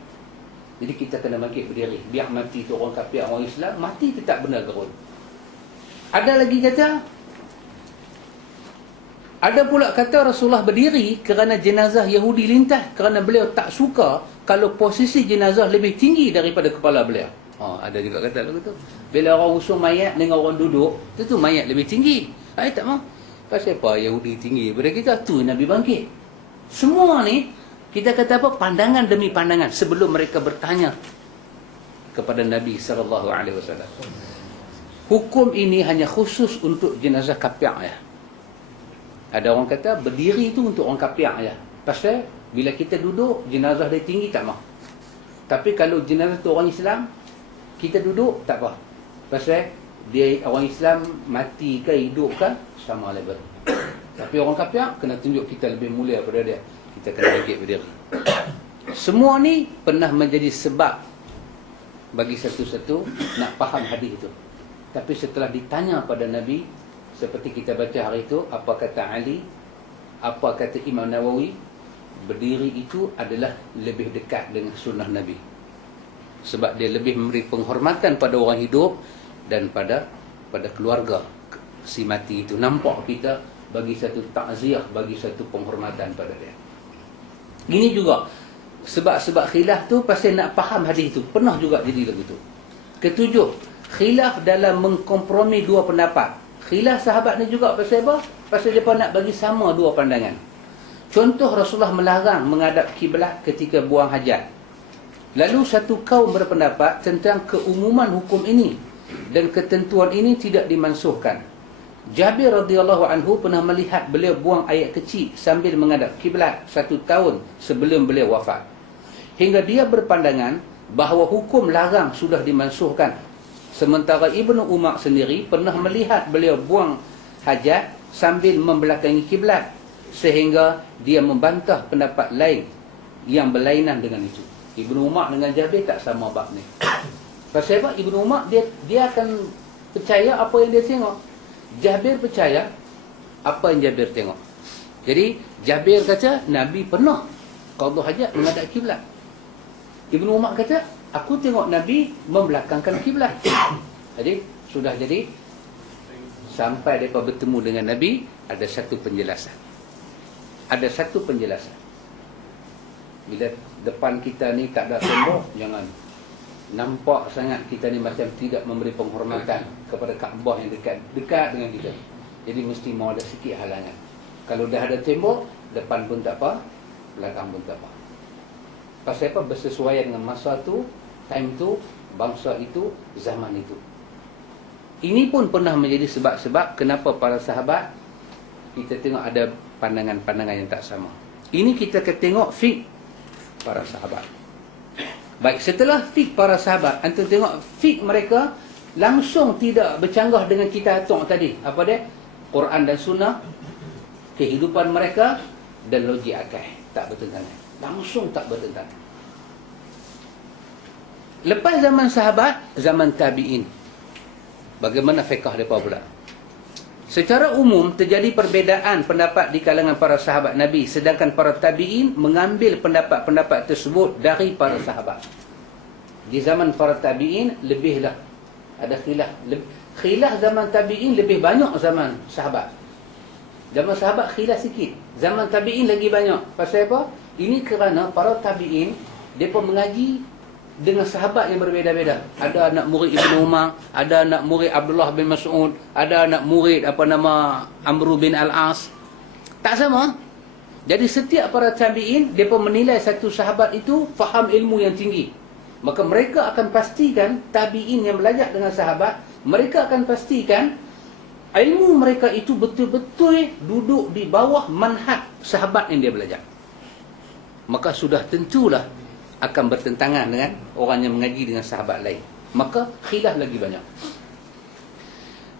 Jadi kita kena bangkit berdiri. Biar mati itu orang kafir, orang Islam, mati tetap benar gerun. Ada lagi kata, ada pula kata Rasulullah berdiri kerana jenazah Yahudi lintas, kerana beliau tak suka kalau posisi jenazah lebih tinggi daripada kepala beliau. Ada juga kata begitu. Bila orang usung mayat dengan orang duduk, tu mayat lebih tinggi. Tak mau. Pasal apa Yahudi tinggi daripada kita? Tu Nabi bangkit. Semua ni kita kata apa? Pandangan demi pandangan sebelum mereka bertanya kepada Nabi SAW. Hukum ini hanya khusus untuk jenazah kafir ya. Ada orang kata berdiri itu untuk orang kafir ya. Pasal bila kita duduk jenazah dia tinggi tak mau. Tapi kalau jenazah tu orang Islam, kita duduk tak apa. Pasal dia orang Islam mati ke hidup ke sama level. Tapi orang kafir kena tunjuk kita lebih mulia daripada dia. Kita kena bangkit berdiri. Semua ni pernah menjadi sebab bagi satu-satu nak faham hadis itu. Tapi setelah ditanya pada Nabi, seperti kita baca hari itu, apa kata Ali, apa kata Imam Nawawi, berdiri itu adalah lebih dekat dengan sunnah Nabi. Sebab dia lebih memberi penghormatan pada orang hidup dan pada keluarga si mati itu. Nampak kita bagi satu takziah, bagi satu penghormatan pada dia. Gini juga sebab-sebab khilaf tu pasal nak faham hadis itu. Pernah juga jadi lagu tu. Ketujuh, khilaf dalam mengkompromi dua pendapat. Khilaf sahabat ni juga pasal apa? Pasal mereka nak bagi sama dua pandangan. Contoh, Rasulullah melarang menghadap kiblat ketika buang hajat. Lalu satu kaum berpendapat tentang keumuman hukum ini dan ketentuan ini tidak dimansuhkan. Jabir radhiyallahu anhu pernah melihat beliau buang air kecil sambil menghadap kiblat 1 tahun sebelum beliau wafat. Hingga dia berpandangan bahawa hukum larang sudah dimansuhkan. Sementara Ibnu Umar sendiri pernah melihat beliau buang hajat sambil membelakangi kiblat, sehingga dia membantah pendapat lain yang berlainan dengan itu. Ibnu Umar dengan Jabir tak sama bab ni. Pasal apa? Ibnu Umar dia akan percaya apa yang dia tengok. Jabir percaya apa yang Jabir tengok. Jadi Jabir kata Nabi pernah qada hajat menghadap kiblat. Ibnu Umar kata aku tengok Nabi membelakangkan kiblat. Jadi sudah jadi sampai mereka bertemu dengan Nabi, ada satu penjelasan. Ada satu penjelasan. Bila depan kita ni tak ada tembok, jangan nampak sangat kita ni macam tidak memberi penghormatan kepada Kaabah yang dekat dengan kita. Jadi mesti mau ada sikit halangan. Kalau dah ada tembok, depan pun tak apa, belakang pun tak apa. Pasal apa? Bersesuaian dengan masa tu, time tu, bangsa itu, zaman itu. Ini pun pernah menjadi sebab-sebab kenapa para sahabat kita tengok ada pandangan-pandangan yang tak sama. Ini kita tengok fiqh para sahabat. Baik, setelah fiqh para sahabat, antum tengok fiqh mereka langsung tidak bercanggah dengan kita atok tadi. Apa dia? Quran dan sunnah, kehidupan mereka dan logik akal. Tak bertentangan. Langsung tak bertentangan. Lepas zaman sahabat, zaman tabi'in. Bagaimana fiqh mereka pula? Secara umum terjadi perbezaan pendapat di kalangan para sahabat Nabi, sedangkan para tabi'in mengambil pendapat-pendapat tersebut dari para sahabat. Di zaman para tabi'in lebihlah ada khilaf. Khilaf zaman tabi'in lebih banyak zaman sahabat. Zaman sahabat khilaf sikit, zaman tabi'in lagi banyak. Pasal apa? Ini kerana para tabi'in mereka mengaji dengan sahabat yang berbeza-beza. Ada anak murid Ibnu Umar, ada anak murid Abdullah bin Mas'ud, ada anak murid Amr bin Al-As. Tak sama. Jadi setiap para tabi'in mereka menilai satu sahabat itu faham ilmu yang tinggi. Maka mereka akan pastikan, tabi'in yang belajar dengan sahabat, mereka akan pastikan ilmu mereka itu betul-betul duduk di bawah manhaj sahabat yang dia belajar. Maka sudah tentulah akan bertentangan dengan orang yang mengaji dengan sahabat lain. Maka khilaf lagi banyak.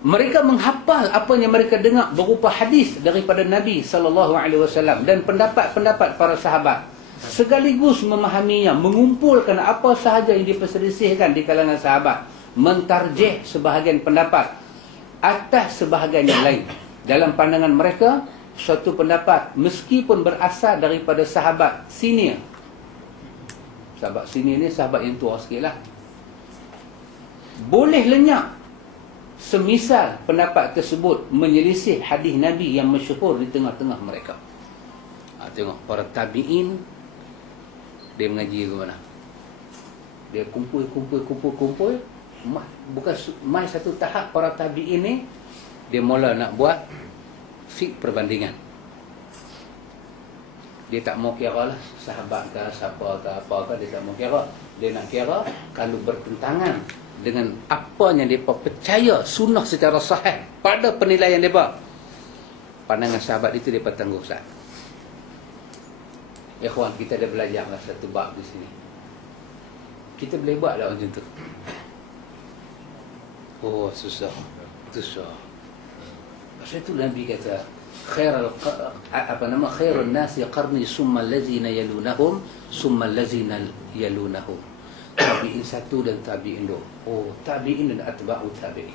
Mereka menghafal apa yang mereka dengar berupa hadis daripada Nabi SAW dan pendapat-pendapat para sahabat, sekaligus memahaminya, mengumpulkan apa sahaja yang diperselisihkan di kalangan sahabat, mentarjih sebahagian pendapat atas sebahagian yang lain. Dalam pandangan mereka, suatu pendapat meskipun berasal daripada sahabat senior, sahabat sini ni sahabat yang tua sikit lah, boleh lenyap semisal pendapat tersebut menyelisih hadis Nabi yang masyhur di tengah-tengah mereka. Tengok para tabi'in, dia mengaji ke mana? Dia kumpul. Bukan mai satu tahap para tabi'in ni, dia mula nak buat fik perbandingan. Dia tak mau kira lah sahabat ke siapa ke apa ke, dia tak mau kira. Dia nak kira kalau bertentangan dengan apa yang mereka percaya sunnah secara sahih pada penilaian mereka, pandangan sahabat itu mereka tangguh sah. Ikhwan, kita dah belajar lah satu bab di sini. Kita boleh buat tak macam tu? Oh, susah. Pasal itu Nabi kata khairun nasi qarni summa allazina yalunahum summa allazina yalunahum. Tabi'in satu dan tabi'in dua. Oh, tabi'in dan atba'u tabi'in.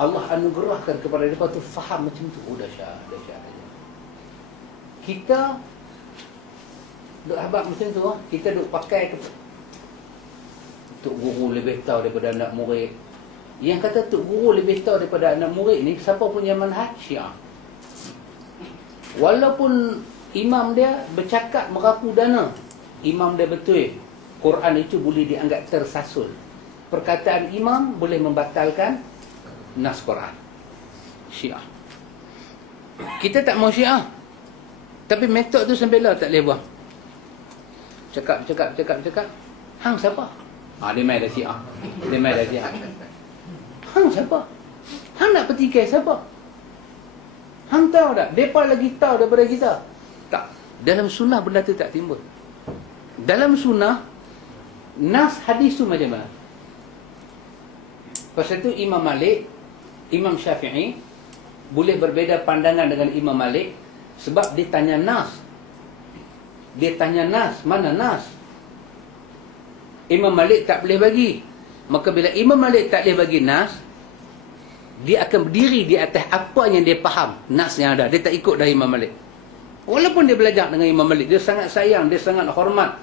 Allah anugerahkan kepada mereka tu faham macam tu. Oh, dahsyat. Kita duk habaq macam tu, kita duk pakai Tok Guru lebih tahu daripada anak murid. Yang kata Tok Guru lebih tahu daripada anak murid ni, siapa punya manhaj? Syiah. Walaupun imam dia bercakap merapu dana, imam dia betul, Quran itu boleh dianggap tersasul. Perkataan imam boleh membatalkan nas Quran. Syiah. Kita tak mau Syiah, tapi metod tu sampai lah tak boleh buang. Cakap. Hang siapa? Dia main dah Syiah. Hang siapa? Hang nak petikai siapa? Hang tahu tak? Mereka lagi tahu daripada kita. Tak. Dalam sunnah benda tu tak timbul. Dalam sunnah, nas hadis tu macam mana? Pasal tu Imam Malik, Imam Syafi'i boleh berbeza pandangan dengan Imam Malik sebab dia tanya nas. Mana nas? Imam Malik tak boleh bagi. Maka bila Imam Malik tak boleh bagi nas, dia akan berdiri di atas apa yang dia faham, nas yang ada. Dia tak ikut dari Imam Malik. Walaupun dia belajar dengan Imam Malik, dia sangat sayang, dia sangat hormat.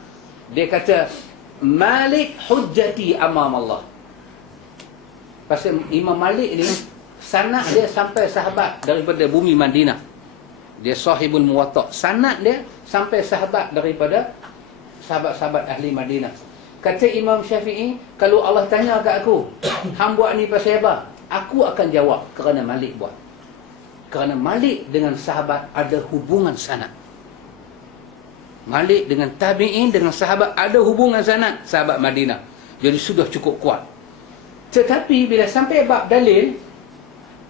Dia kata, Malik hujjati amam Allah. Pasal Imam Malik ni, sanad dia sampai sahabat daripada bumi Madinah. Dia sahibul muwatta'. Sanad dia sampai sahabat daripada sahabat-sahabat ahli Madinah. Kata Imam Syafi'i, kalau Allah tanya kat aku, hang buat ni pasal apa? Aku akan jawab, kerana Malik buat. Kerana Malik dengan sahabat ada hubungan sanad. Malik dengan tabi'in, dengan sahabat ada hubungan sanad. Sahabat Madinah. Jadi sudah cukup kuat. Tetapi bila sampai bab dalil,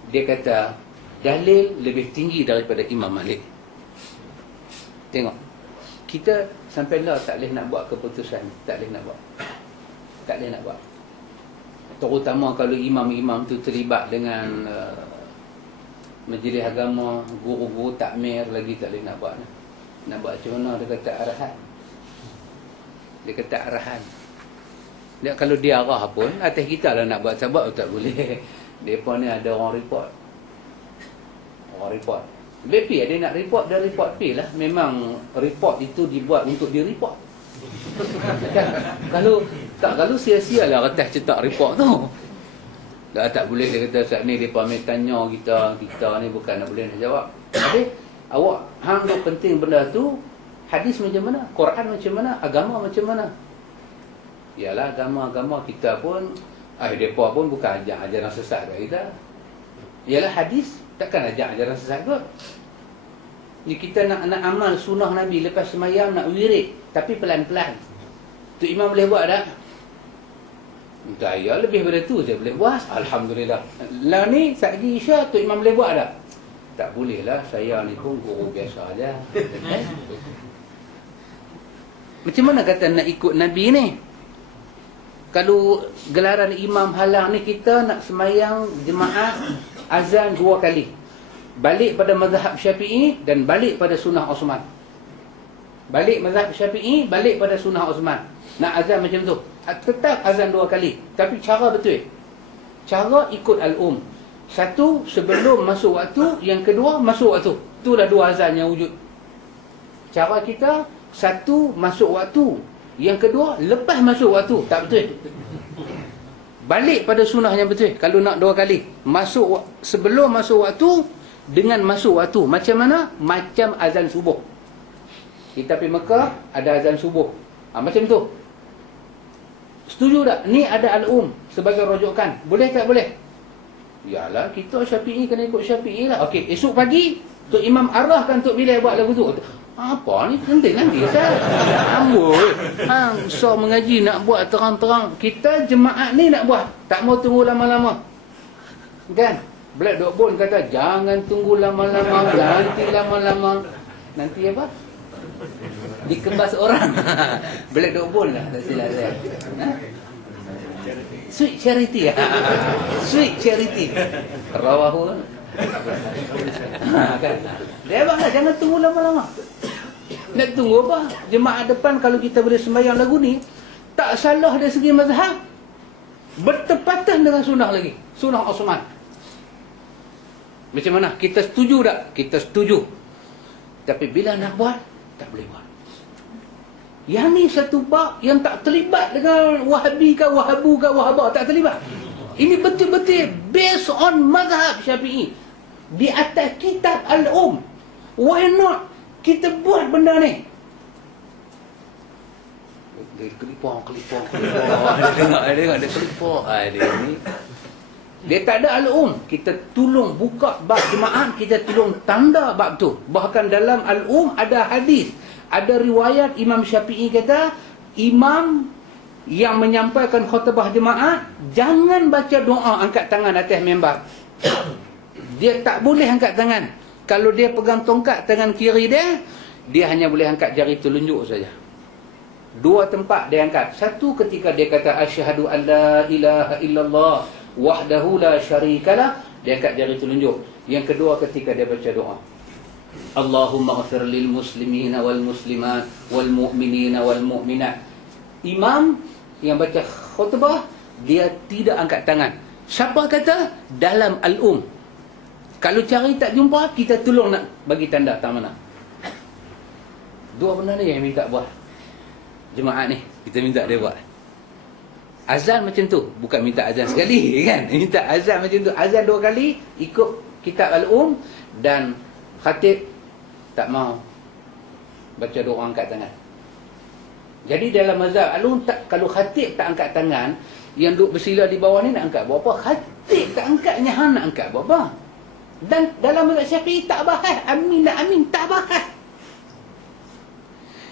dia kata, dalil lebih tinggi daripada Imam Malik. Tengok. Kita sampai lah tak boleh nak buat keputusan. Tak boleh nak buat. Terutama kalau imam-imam tu terlibat dengan majlis agama, guru-guru takmir, lagi tak boleh nak buat. Nak buat macam mana? Dia kata arahan. Dia kalau dia arah pun, atas kita lah nak buat, sebab tak boleh. Mereka ni ada orang report. Oh, report. BP ada nak report, dia report pay lah. Memang report itu dibuat untuk di-report. Kan? Kalau sia-sia lah kertas cetak report tu. Dah tak boleh dia kata saat ni depa ambil tanya kita ni bukan nak boleh nak jawab. Tapi awak hang duk penting benda tu, hadis macam mana, Quran macam mana, agama macam mana. Yalah agama kita pun depa pun bukan ajar ajaran sesat kat kita. Yalah hadis takkan ajar ajaran sesat kot. Ni kita nak amal sunnah Nabi lepas sembahyang nak wirid tapi pelan-pelan. Tu imam boleh buat tak? Saya lebih daripada tu saya boleh buat. Alhamdulillah. Lah ni saat-lagi Isya tu imam boleh buat tak? Tak boleh lah. Saya ni pun guru biasa aja. Macam mana kata nak ikut Nabi ni? Kalau gelaran imam halang ni, kita nak sembahyang jemaah azan 2 kali. Balik pada mazhab Syafi'i dan balik pada sunnah Osman. Balik mazhab Syafi'i, balik pada sunnah Osman. Nak azan macam tu. Tetap azan 2 kali. Tapi cara betul. Cara ikut al-um. Satu, sebelum masuk waktu. Yang kedua, masuk waktu. Itulah 2 azan yang wujud. Cara kita, satu, masuk waktu. Yang kedua, lepas masuk waktu. Tak betul. Balik pada sunnah yang betul. Kalau nak 2 kali. Sebelum masuk waktu, dengan masuk waktu. Macam mana? Macam azan subuh. Kita pergi Mekah, ada azan subuh. Macam tu. Setuju tak? Ni ada al-um sebagai rujukan. Boleh tak boleh? Yalah, kita Syafi'i kena ikut Syafi'i lah. Okey, esok pagi Tok Imam arahkan Tok Bilal buat lagu tu. Apa ni? Penting nanti Ustaz. Amboi. So mengaji nak buat terang-terang. Kita jemaah ni nak buat. Tak mau tunggu lama-lama. Kan? Black Dog Bone kata jangan tunggu lama-lama, nanti lama-lama. Nanti apa? Dikembas orang. Black Dog Bone lah, tak silap saya. Sweet charity. Sweet charity. Rawahu. Kan? Dia bang, jangan tunggu lama-lama. Nak tunggu apa? Jemaah depan kalau kita boleh sembahyang lagu ni, tak salah dari segi mazhab. Bertepatan dengan sunnah lagi. Sunnah Osman. Macam mana? Kita setuju tak? Kita setuju. Tapi bila nak buat, tak boleh buat. Yang ni satu bab yang tak terlibat dengan Wahabi ke Wahabu ke Wahabah. Tak terlibat. Ini betul-betul based on mazhab Syafi'i. Di atas kitab Al-Um. Why not kita buat benda ni? Dia kelipang. Dia tengok dia kelipang. Dia ni. Dia tak ada al-um. Kita tolong buka bab jemaah, kita tolong tanda bab tu. Bahkan dalam al-um ada hadis, ada riwayat Imam Syafi'i kata, imam yang menyampaikan khutbah jemaah jangan baca doa angkat tangan atas mimbar. Dia tak boleh angkat tangan. Kalau dia pegang tongkat tangan kiri dia hanya boleh angkat jari telunjuk saja. 2 tempat dia angkat. Satu ketika dia kata asyhadu an la ilaha illallah wahdahu la syarikalah, dia angkat jari telunjuk. Yang kedua ketika dia baca doa, Allahumma ghafir lil muslimina wal muslimat wal mu'minina wal mu'minat. Imam yang baca khutbah dia tidak angkat tangan. Siapa kata? Dalam al-um. Kalau cari tak jumpa, kita tolong nak bagi tanda tak mana. 2 benda ni yang minta buat jemaah ni, kita minta dia buat. Azan macam tu, bukan minta azan sekali kan, minta azan macam tu, azan 2 kali ikut kitab al-um. Dan khatib tak mau baca doa angkat tangan. Jadi dalam mazhab al-um kalau khatib tak angkat tangan, yang duduk bersila di bawah ni nak angkat buat apa? Khatib tak angkatnya, hang nak angkat buat apa? Dan dalam mazhab Syafi'i tak bahas amin nak amin, tak bahas.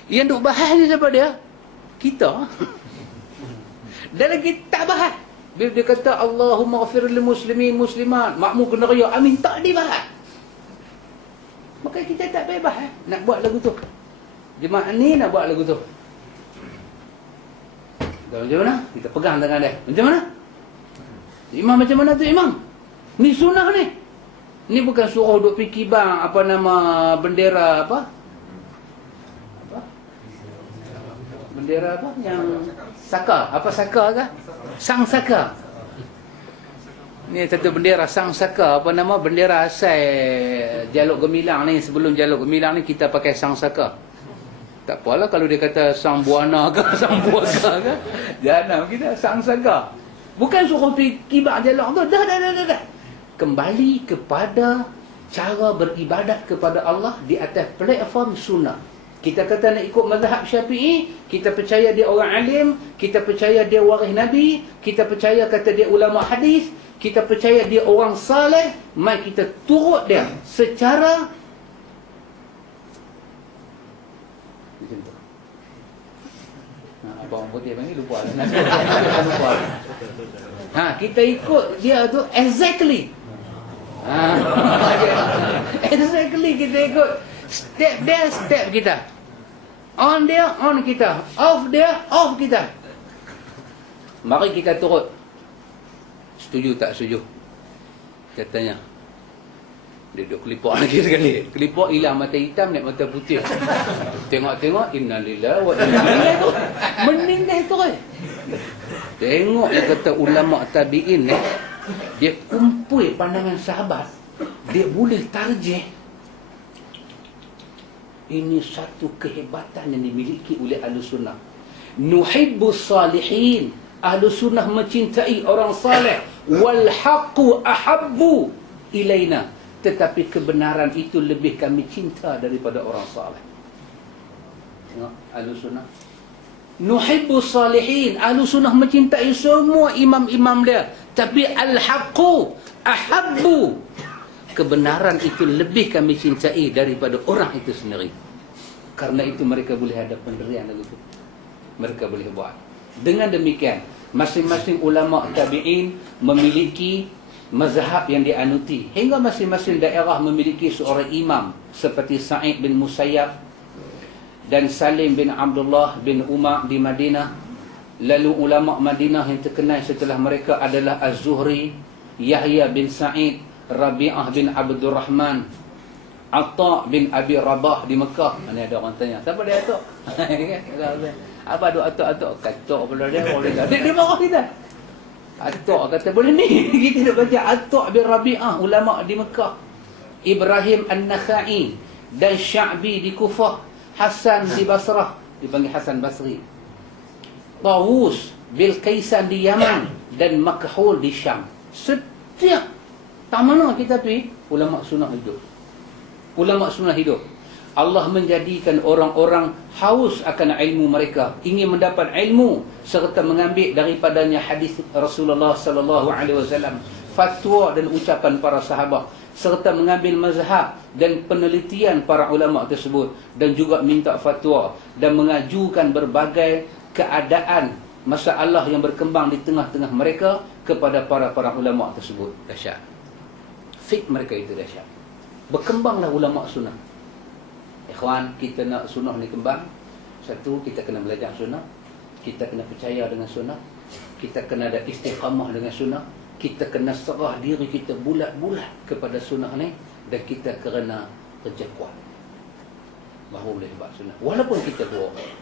Yang duk bahas ni siapa dia? Kita. Dalam kita tak bahas. Bila dia kata Allahumma ghafir lil muslimin muslimat, makmum kena riak amin, tak dibahas. Maka kita tak payah bahas nak buat lagu tu. Jemaah ni nak buat lagu tu. Macam mana? Kita pegang tangan dia. Macam mana? Imam macam mana tu imam? Ni sunnah ni. Ni bukan suruh duk fikir bang apa nama bendera apa? Bendera apa yang saka? Apa saka ke? Sang saka. Ni satu bendera sang saka, apa nama, bendera asal Jaluk Gemilang ni. Sebelum Jaluk Gemilang ni kita pakai sang saka. Tak apalah kalau dia kata sang buana ke, sang buaka ke. Jangan kita sang saka. Bukan suruh pergi kibar jaluk tu. Dah. Kembali kepada cara beribadat kepada Allah di atas platform sunnah. Kita kata nak ikut mazhab Syafi'i, kita percaya dia orang alim, kita percaya dia waris Nabi, kita percaya kata dia ulama hadis, kita percaya dia orang saleh, mai kita turut dia secara macam tu. Abang putih panggil lupa dah. Kita ikut dia tu exactly. Exactly kita ikut. Step dia, step kita. On dia, on kita. Off dia, off kita. Mari kita turut. Setuju tak setuju? Katanya. Dia duduk kelipok lagi sekali. Kelipok hilang mata hitam, naik mata putih. Tengok-tengok, innalillahi wa inna ilaihi raji'un. Meninggal terus. Tengok dia kata ulama tabi'in ni, dia kumpul pandangan sahabat. Dia boleh tarjih. Ini satu kehebatan yang dimiliki oleh Ahlus Sunnah. Nuhibbus salihin. Ahlus Sunnah mencintai orang saleh. Wal haqqu ahabbu ilaina. Tetapi kebenaran itu lebih kami cinta daripada orang saleh. Tengok Ahlus Sunnah. Nuhibbus salihin. Ahlus Sunnah mencintai semua imam-imam dia. Tapi al haqqu ahabbu. Kebenaran itu lebih kami cintai daripada orang itu sendiri. Karena itu mereka boleh ada pendirian lagu itu. Mereka boleh buat. Dengan demikian, masing-masing ulama tabi'in memiliki mazhab yang dianuti. Hingga masing-masing daerah memiliki seorang imam. Seperti Sa'id bin Musayyab dan Salim bin Abdullah bin Umar di Madinah. Lalu ulama Madinah yang terkenal setelah mereka adalah Az-Zuhri, Yahya bin Sa'id, Rabi'ah bin Abdul Rahman, Atta bin Abi Rabah di Mekah. Ini ada orang tanya, siapa dia Atta? Apa ada Atta? Kata pula dia, dia marah kita. Atta kata boleh ni. Kita nak baca Atta bin Rabi'ah, ulama di Mekah. Ibrahim An-Nakhai dan Sya'bi di Kufah. Hasan di Basrah, dipanggil Hasan Basri. Tawus bil Kaisan di Yaman dan Makhul di Syam. Setiap tak mana kita pergi, ulama sunnah hidup. Ulama sunnah hidup. Allah menjadikan orang-orang haus akan ilmu mereka, ingin mendapat ilmu serta mengambil daripadanya hadis Rasulullah sallallahu alaihi wasallam, fatwa dan ucapan para sahabat, serta mengambil mazhab dan penelitian para ulama tersebut, dan juga minta fatwa dan mengajukan berbagai keadaan masalah yang berkembang di tengah-tengah mereka kepada para ulama tersebut. Dahsyat. Fik mereka itu dahsyat. Berkembanglah ulama sunnah. Ikhwan, kita nak sunnah ni kembang. Satu, kita kena belajar sunnah. Kita kena percaya dengan sunnah. Kita kena ada istiqamah dengan sunnah. Kita kena serah diri kita bulat-bulat kepada sunnah ni. Dan kita kena kerja kuat. Baru boleh buat sunnah. Walaupun kita dua orang.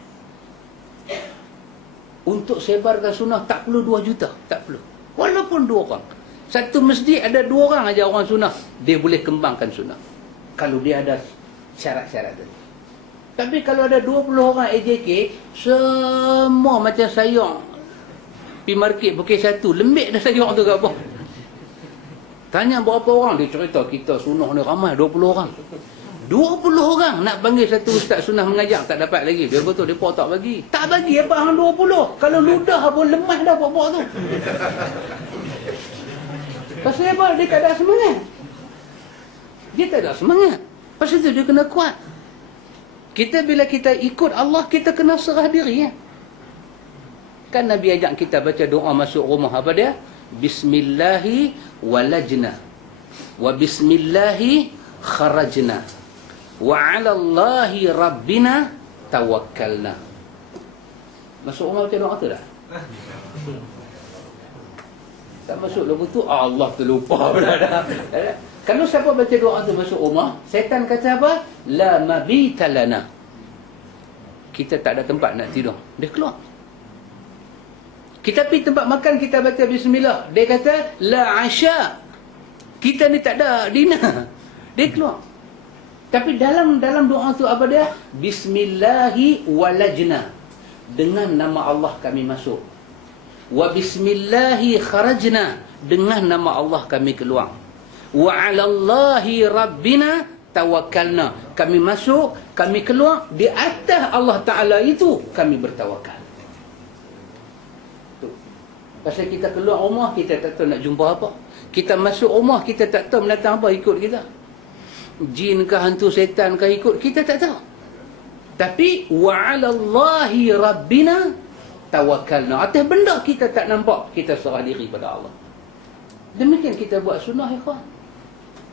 Untuk sebarkan sunnah tak perlu 2 juta. Tak perlu. Walaupun 2 orang. Satu masjid ada 2 orang aja orang sunnah. Dia boleh kembangkan sunnah. Kalau dia ada syarat-syarat tu. Tapi kalau ada 20 orang AJK, semua macam sayang pergi market Bukit Satu, lembik dah sayang tu kat bawah. Tanya berapa orang, dia cerita kita sunnah ni ramai 20 orang. 20 orang nak panggil satu ustaz sunnah mengajar, tak dapat lagi. Dia betul depa tak bagi. Tak bagi apa hang 20. Kalau ludah pun lemah dah buat-buat tu. Pasal apa? Dia tak ada semangat. Dia tak ada semangat. Pasal tu dia kena kuat. Kita bila kita ikut Allah, kita kena serah diri ya. Kan Nabi ajak kita baca doa masuk rumah. Apa dia? Bismillahi walajna. Wa bismillahi kharajna. Wa 'ala Allahi rabbina tawakkalna. Masuk rumah baca doa tu dah? Tak masuk lagu tu Allah terlupa pula dah. Kalau siapa baca doa tu masuk rumah, setan kata apa? La mabita lana. Kita tak ada tempat nak tidur. Dia keluar. Kita pergi tempat makan, kita baca bismillah. Dia kata, la asya. Kita ni tak ada dinner. Dia keluar. Tapi dalam doa tu apa dia? Bismillahi walajna. Dengan nama Allah kami masuk. Wa bismillahi kharajna. Dengan nama Allah kami keluar. Wa alallahi rabbina tawakkalna. Kami masuk, kami keluar. Di atas Allah Ta'ala itu kami bertawakal. Pasal kita keluar rumah, kita tak tahu nak jumpa apa. Kita masuk rumah, kita tak tahu mendatang apa ikut kita. Jin ke hantu setan ke ikut, kita tak tahu. Tapi wa'alallahi rabbina tawakkalna. Atas benda kita tak nampak, kita serah diri pada Allah. Demikian kita buat sunnah, ikhwan.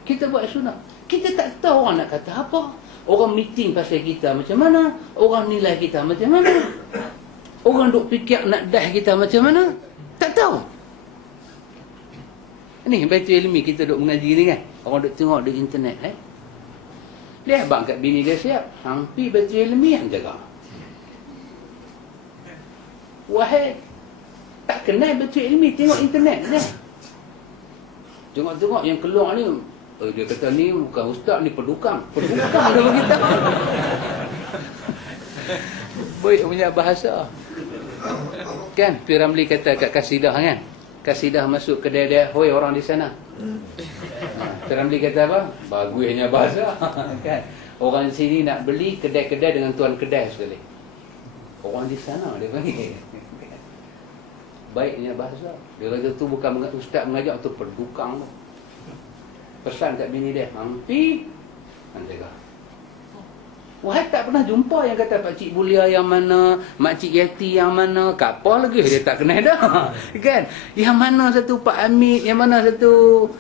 Kita buat sunnah. Kita tak tahu orang nak kata apa. Orang meeting pasal kita macam mana. Orang nilai kita macam mana. Orang duk fikir nak dah kita macam mana. Tak tahu. Ni Baitul Ilmi kita duk mengaji ni kan. Orang duk tengok di internet Dia abang kat bini dia siap. Hampir Baitul Ilmi yang jaga. Wahai, tak kenal Baitul Ilmi, tengok internet dia. Tengok-tengok yang keluar ni, dia kata ni bukan ustaz, ni pedukang. Pedukang dia bagi tahu. Baik punya bahasa. Kan Piramli kata kat kasidah kan. Kasidah masuk kedai dia, hoi orang di sana. Piramli kata apa? Bagusnya bahasa. Kan. Orang di sini nak beli kedai-kedai dengan tuan kedai sekali. Orang di sana dia panggil. Baiknya bahasa. Dia kata tu bukan ustaz mengajar, tu pedukang tu. Pesan kat bini dia, hampir jaga. Wahai tak pernah jumpa yang kata Pakcik Bulia yang mana, Makcik Yati yang mana, kapal lagi dia tak kenal dah. Kan? Yang mana satu Pak Amit, yang mana satu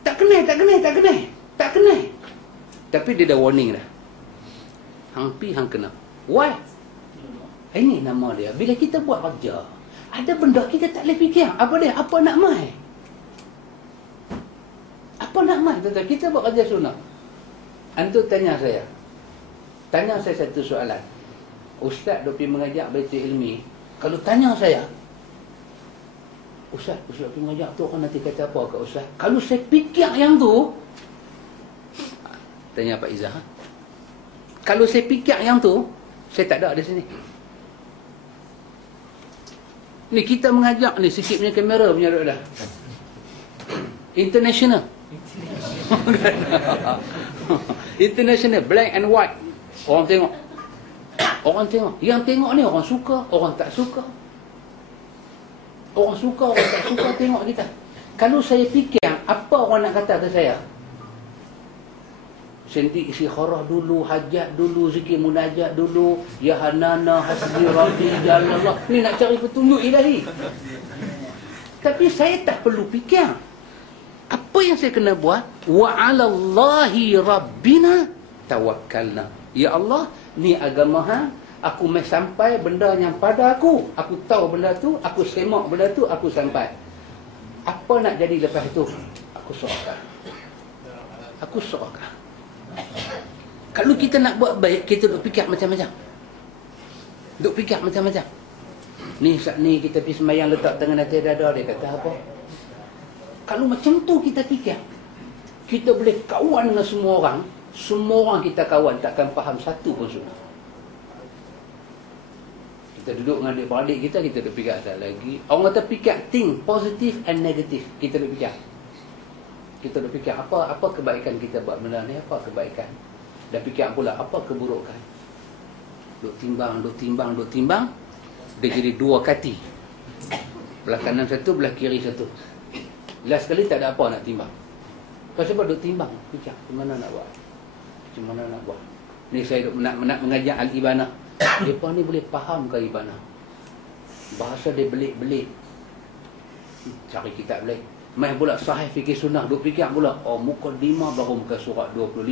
tak kenal. Tapi dia dah warning dah. Hampir hang kena. Why? Ini nama dia. Bila kita buat kerja, ada benda kita tak boleh fikir. Apa dia? Apa nak mai? Apa nak mai? Kita buat kerja sunnah. Antum tanya saya satu soalan. Ustaz duk pergi mengajar Baitul Ilmi. Kalau tanya saya, Ustaz pergi mengajar tu orang nanti kata apa kat Ustaz? Kalau saya fikir yang tu, tanya Pak Izzah. Kalau saya fikir yang tu, saya tak ada di sini. Ni kita mengajar ni sikit punya kamera punya dah. International. International, black and white. Orang tengok. Yang tengok ni orang suka, orang tak suka. Orang suka, orang tak suka tengok kita. Kalau saya fikir apa orang nak kata ke saya? Sendi istikharah dulu, hajat dulu, zikir munajat dulu, ya hanana hasbi rabbi jalallah. Ni nak cari petunjuk ilahi. Tapi saya tak perlu fikir. Apa yang saya kena buat? Wa 'alallahi rabbina tawakkalna. Ya Allah, ni agama hang, aku mai sampai benda yang pada aku. Aku tahu benda tu, aku semak benda tu, aku sampai. Apa nak jadi lepas itu? Aku serahkan. Kalau kita nak buat baik, kita duk fikir macam-macam. Ni saat ni kita pergi sembahyang letak tangan atas dada, dia kata apa? Kalau macam tu kita fikir, kita boleh kawan dengan semua orang kita kawan, takkan faham satu pun sunnah. Kita duduk dengan adik-beradik kita duk fikir asal lagi. Orang kata fikir, think positive and negative. Kita duk fikir apa kebaikan kita buat benda ni, apa kebaikan. Dan fikir pula apa keburukan. Duk timbang. Dia jadi dua kati. Belah kanan satu, belah kiri satu. Last sekali tak ada apa nak timbang. Pasal apa duk timbang? Fikir macam mana nak buat. Ni saya duk nak mengajar al-ibanah. Depa ni boleh faham ke ibanah? Bahasa dia belik-belik. Cari kitab lain. Mai pula sahih fikir sunnah, duk fikir pula, mukaddimah baru muka surat 25,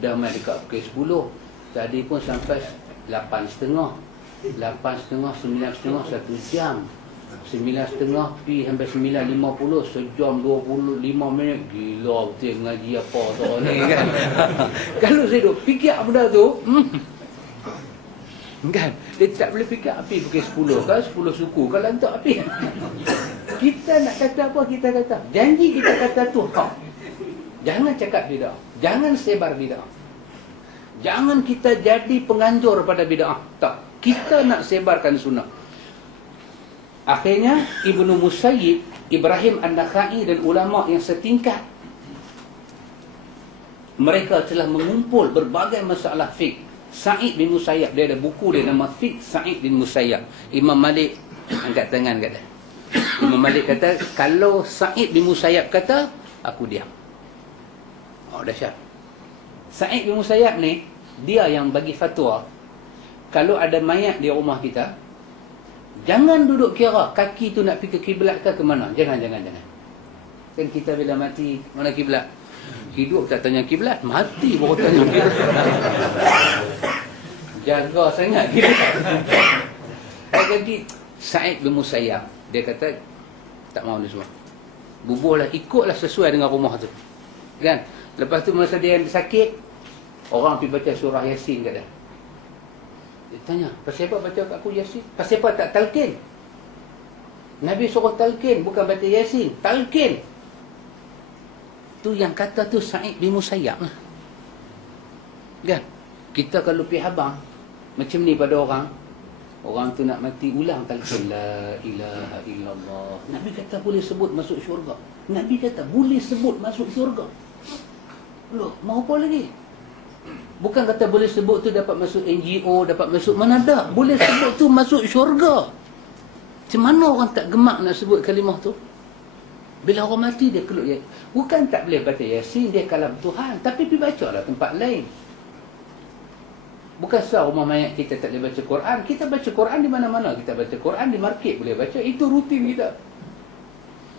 dah mai dekat pukul 10. Tadi pun sampai 8.30. 8.30, 9.30, 1 jam. 9.30 pi sampai 9.50, sejam 25 minit. Gila betul ngaji apa tu ni kan. Kalau saya duk fikir benda tu, kan, Dia tak boleh fikir api bukan 10 ke 10 suku ke lantak api. Kita nak kata apa kita kata. Janji kita kata tu hak. Jangan cakap bid'ah. Jangan sebar bid'ah. Jangan kita jadi penganjur pada bid'ah. Tak. Kita nak sebarkan sunnah. Akhirnya Ibnu Musayyib, Ibrahim An-Nakhai dan ulama yang setingkat, mereka telah mengumpul berbagai masalah fiqh. Sa'id bin Musayyab, dia ada buku dia nama Fiqh Sa'id bin Musayyab. Imam Malik angkat tangan kata. Imam Malik kata, kalau Sa'id bin Musayyab kata, aku diam. Oh, dahsyat. Sa'id bin Musayyab ni, dia yang bagi fatwa, kalau ada mayat di rumah kita, jangan duduk kira kaki tu nak pergi ke kiblat ke mana. Jangan. Kan kita bila mati, mana kiblat? Hidup tak tanya kiblat, mati baru tanya kiblat. Jaga sangat kiblat. Jadi Sa'id bin Musayyab, dia kata tak mau ni semua. Bubuhlah, ikutlah sesuai dengan rumah tu. Kan? Lepas tu masa dia sakit, orang pergi baca surah Yasin kat dia. Dia tanya, pasal apa baca kat aku Yasin? Pasal apa tak talqin? Nabi suruh talqin, bukan baca Yasin. Talqin. Tu yang kata tu Sa'id bin Musayyab lah. Kan? Kita kalau pergi habang macam ni pada orang tu nak mati, ulang talqin la ilaha illallah. Nabi kata boleh sebut masuk syurga. Nabi kata boleh sebut masuk syurga. Loh, mau apa lagi? Bukan kata boleh sebut tu dapat masuk NGO, dapat masuk mana dah. Boleh sebut tu masuk syurga. Macam mana orang tak gemak nak sebut kalimah tu? Bila orang mati dia keluar. Bukan tak boleh baca Yasin, dia kalam Tuhan. Tapi pergi baca lah tempat lain. Bukan sah rumah mayat kita tak boleh baca Quran. Kita baca Quran di mana-mana. Kita baca Quran di market boleh baca. Itu rutin kita.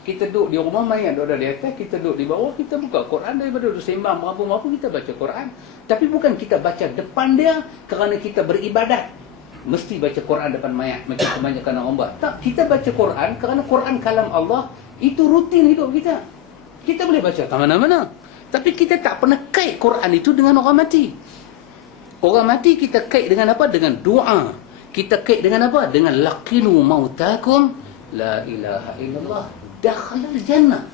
Kita duduk di rumah mayat, duduk di atas, kita duduk di bawah, kita buka Quran daripada duduk sembang, apa-apa kita baca Quran. Tapi bukan kita baca depan dia kerana kita beribadat. Mesti baca Quran depan mayat macam kebanyakan orang buat. Tak, kita baca Quran kerana Quran kalam Allah. Itu rutin hidup kita. Kita boleh baca ke mana-mana. Tapi kita tak pernah kait Quran itu dengan orang mati. Orang mati kita kait dengan apa? Dengan doa. Kita kait dengan apa? Dengan laqinu mautakum la ilaha illallah dakhala al-jannah.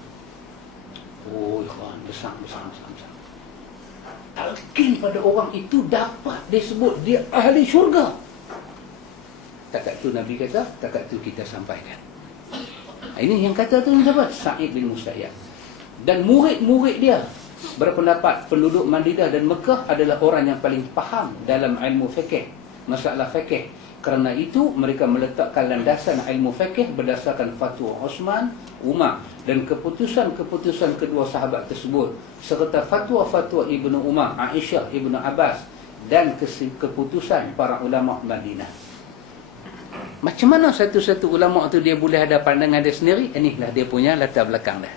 Oh, ikhwan, besar. Talqin pada orang itu dapat disebut dia ahli syurga. Takat tu Nabi kata, takat tu kita sampaikan. Ini yang kata tu siapa? Sa'id bin Musayyab. Dan murid-murid dia berpendapat penduduk Madinah dan Mekah adalah orang yang paling faham dalam ilmu fikih, masalah fikih. Kerana itu mereka meletakkan landasan ilmu fikih berdasarkan fatwa Uthman, Umar dan keputusan-keputusan kedua sahabat tersebut serta fatwa-fatwa Ibnu Umar, Aisyah, Ibnu Abbas dan keputusan para ulama Madinah. Macam mana satu-satu ulama tu dia boleh ada pandangan dia sendiri? Inilah dia punya latar belakang dah.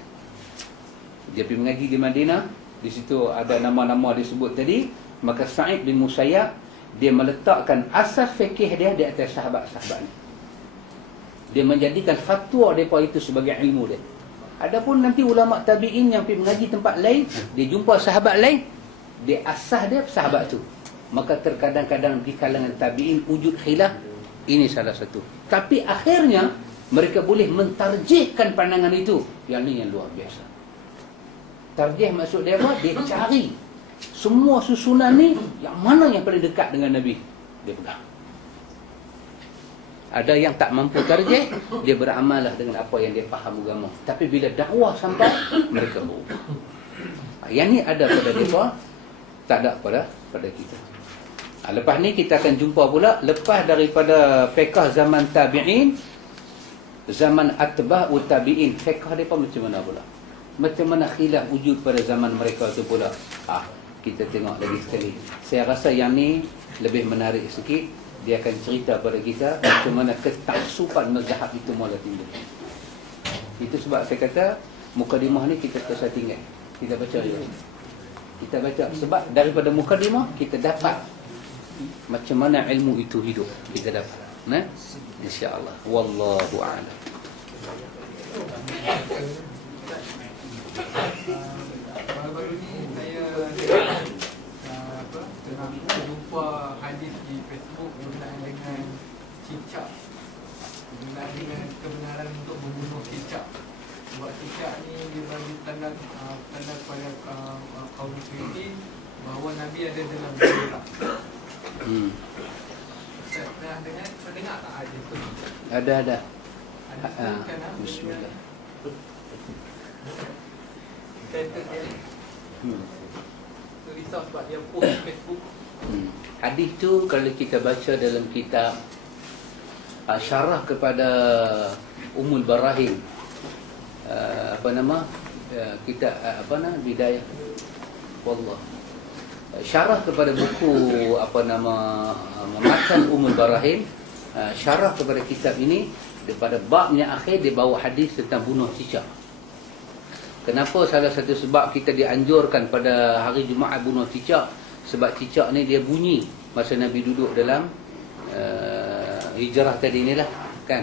Dia pergi mengaji di Madinah, di situ ada nama-nama disebut tadi. Maka Sa'id bin Musayyab dia meletakkan asas fikih dia di atas sahabat-sahabat ni. Dia menjadikan fatwa mereka itu sebagai ilmu dia. Adapun nanti ulama tabi'in yang pergi mengaji tempat lain, dia jumpa sahabat lain, dia asas dia sahabat tu. Maka terkadang-kadang di kalangan tabi'in wujud khilaf. Ini salah satu. Tapi akhirnya mereka boleh mentarjihkan pandangan itu. Yang ni yang luar biasa. Tarjih maksud dia apa? Dia cari semua susunan ni yang mana yang paling dekat dengan Nabi, dia pegang. Ada yang tak mampu tarjih, dia beramal lah dengan apa yang dia faham agama. Tapi bila dakwah sampai, mereka berubah. Yang ni ada pada mereka, tak ada pada kita. Lepas ni kita akan jumpa pula, lepas daripada fiqh zaman tabi'in, zaman atba'u tabi'in, fiqh mereka macam mana pula? Macam mana khilaf wujud pada zaman mereka tu pula? Kita tengok lagi sekali. Saya rasa yang ni lebih menarik sikit. Dia akan cerita pada kita macam mana ketaksupan mazhab itu mula timbul. Itu sebab saya kata mukadimah ni kita terus tinggal. Kita baca dulu. Kita baca sebab daripada mukadimah kita dapat macam mana ilmu itu hidup. Kita dapat. Nah, insya-Allah. Wallahu a'lam. Baru-baru ni saya jumpa hadis di Facebook berkenaan dengan cicak. Berkenaan dengan kebenaran untuk membunuh cicak. Sebab cicak ni dia bagi tanda kepada kaum muslimin bahawa Nabi ada dalam Al-Quran. Ustaz pernah dengar tak ada tu? Ada. Kan, Bismillah. Kata dia risau sebab dia post di Facebook. Hadis tu kalau kita baca dalam kitab syarah kepada Ummul Barahim, kitab Bidayah Wallah, syarah kepada buku Matan Ummul Barahim, syarah kepada kitab ini, daripada babnya akhir dia bawa hadis tentang bunuh cicak. Kenapa? Salah satu sebab kita dianjurkan pada hari Jumaat bunuh cicak, sebab cicak ni dia bunyi masa Nabi duduk dalam hijrah tadi ni lah, kan.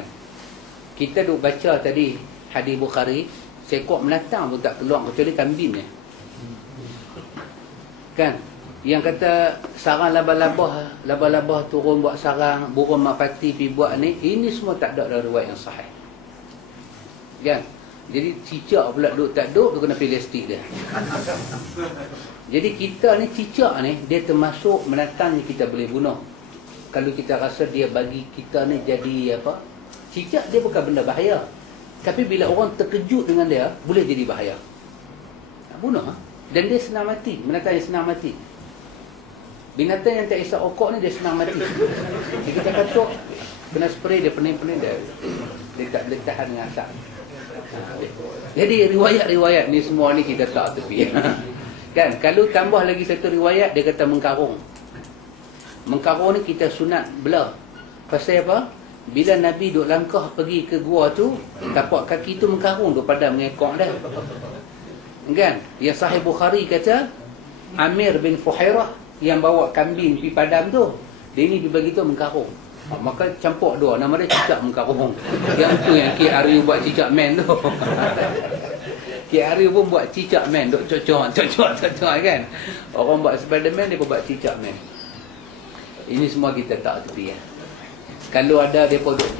Kita duk baca tadi hadis Bukhari, seekor melantang pun tak keluar kecuali kambing ni, kan. Yang kata sarang labah-labah turun buat sarang, burung merpati pi buat ni, ini semua tak ada dalam riwayat yang sahih, kan. Jadi cicak pula duk tak duk, dia kena plastik dia. Jadi kita ni cicak ni, dia termasuk menatang yang kita boleh bunuh. Kalau kita rasa dia bagi kita ni jadi apa, cicak dia bukan benda bahaya, tapi bila orang terkejut dengan dia, boleh jadi bahaya. Nak bunuh, dan dia senang mati. Binatang yang senang mati, binatang yang tak isap okok ni, dia senang mati. Dia kita katuk, kena spray dia pening-pening, dia tak boleh tahan dengan asap. Jadi riwayat-riwayat ni semua ni kita tak tepi. Kan, kalau tambah lagi satu riwayat, dia kata mengkarung. Mengkarung ni kita sunat belah. Pasal apa? Bila Nabi duk langkah pergi ke gua tu, tapak kaki tu mengkarung, duk padam mengekor dah. Kan? Yang Sahih Bukhari kata Amir bin Fuhairah yang bawa kambing pergi padam tu, dia ni pergi bagi tu mengkarung. Maka campur dua, nama dia cicak mengkarung. Yang tu yang Ki Aryu buat cicak man tu. Ki Aryu pun buat cicak man, duk cocok kan. Orang buat Spiderman, dia pun buat cicak man. Ini semua kita tak tepi ya. Kalau ada depa duk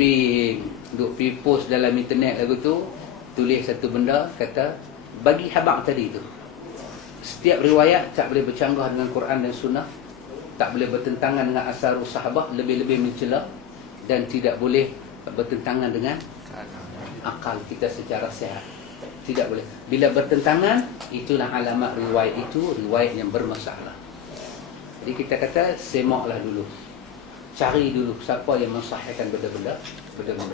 pi post dalam internet lagu tu, tulis satu benda, kata bagi habaq tadi tu. Setiap riwayat tak boleh bercanggah dengan Quran dan Sunnah, tak boleh bertentangan dengan asarus sahabat, lebih-lebih mencela, dan tidak boleh bertentangan dengan akal kita secara sehat. Tidak boleh. Bila bertentangan, itulah alamat riwayat itu riwayat yang bermasalah. Jadi kita kata semaklah dulu, cari dulu siapa yang mensahihkan benda-benda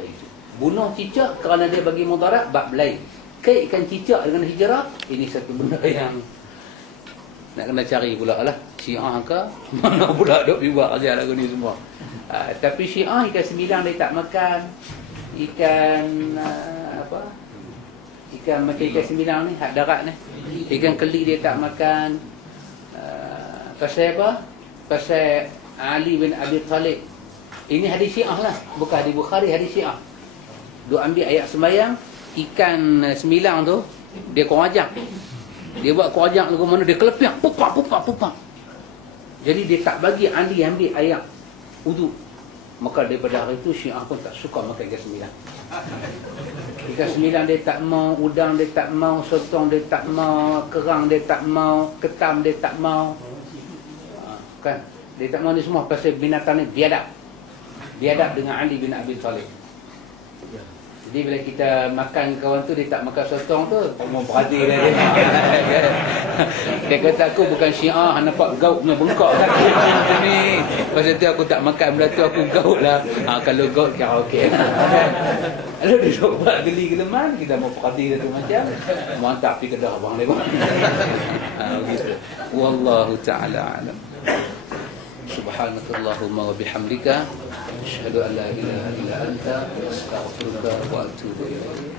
itu. Bunuh cicak kerana dia bagi mudarat, bab lain. Kaitkan cicak dengan hijrah, ini satu benda yang nak kena cari pula lah. Syiah ke mana pula duk buat ajar lagu ni semua. Tapi Syiah ikan sembilang dia tak makan. Ikan ikan macam ikan sembilang ni, hak darat ni, ikan keli dia tak makan. Pasal apa? Pasal Ali bin Abi Talib. Ini hadis Syiah lah, bukan hadis Bukhari, hadis Syiah. Duk ambil ayat sembahyang, ikan sembilang tu dia kurang ajak. Dia buat kurang lagu mana, dia kelepiak, pupak. Jadi dia tak bagi Ali ambil ayat wudu. Maka daripada hari itu Syiah pun tak suka makan ikan sembilang. Ikan sembilang dia tak mau, udang dia tak mau, sotong dia tak mau, kerang dia tak mau, ketam dia tak mau. Kan? Dia tak mau ni semua pasal binatang ni biadab dengan Ali bin Abi Talib. Jadi bila kita makan kawan tu, dia tak makan sotong tu, mau berhati lah dia. Dia kata aku bukan Syiah, nampak gaut punya bengkak kan ni. Pasal tu aku tak makan benda tu, aku gaut lah. Kalau gaut kira okey. Kalau dia buat geli geleman, kita mau berhati satu macam, mantap pergi kedah abang dia. Begitu. Wallahu ta'ala alam. Subhanakallahumma wa bihamdika asyhadu an la ilaha illa anta astaghfiruka wa atubu ilaik.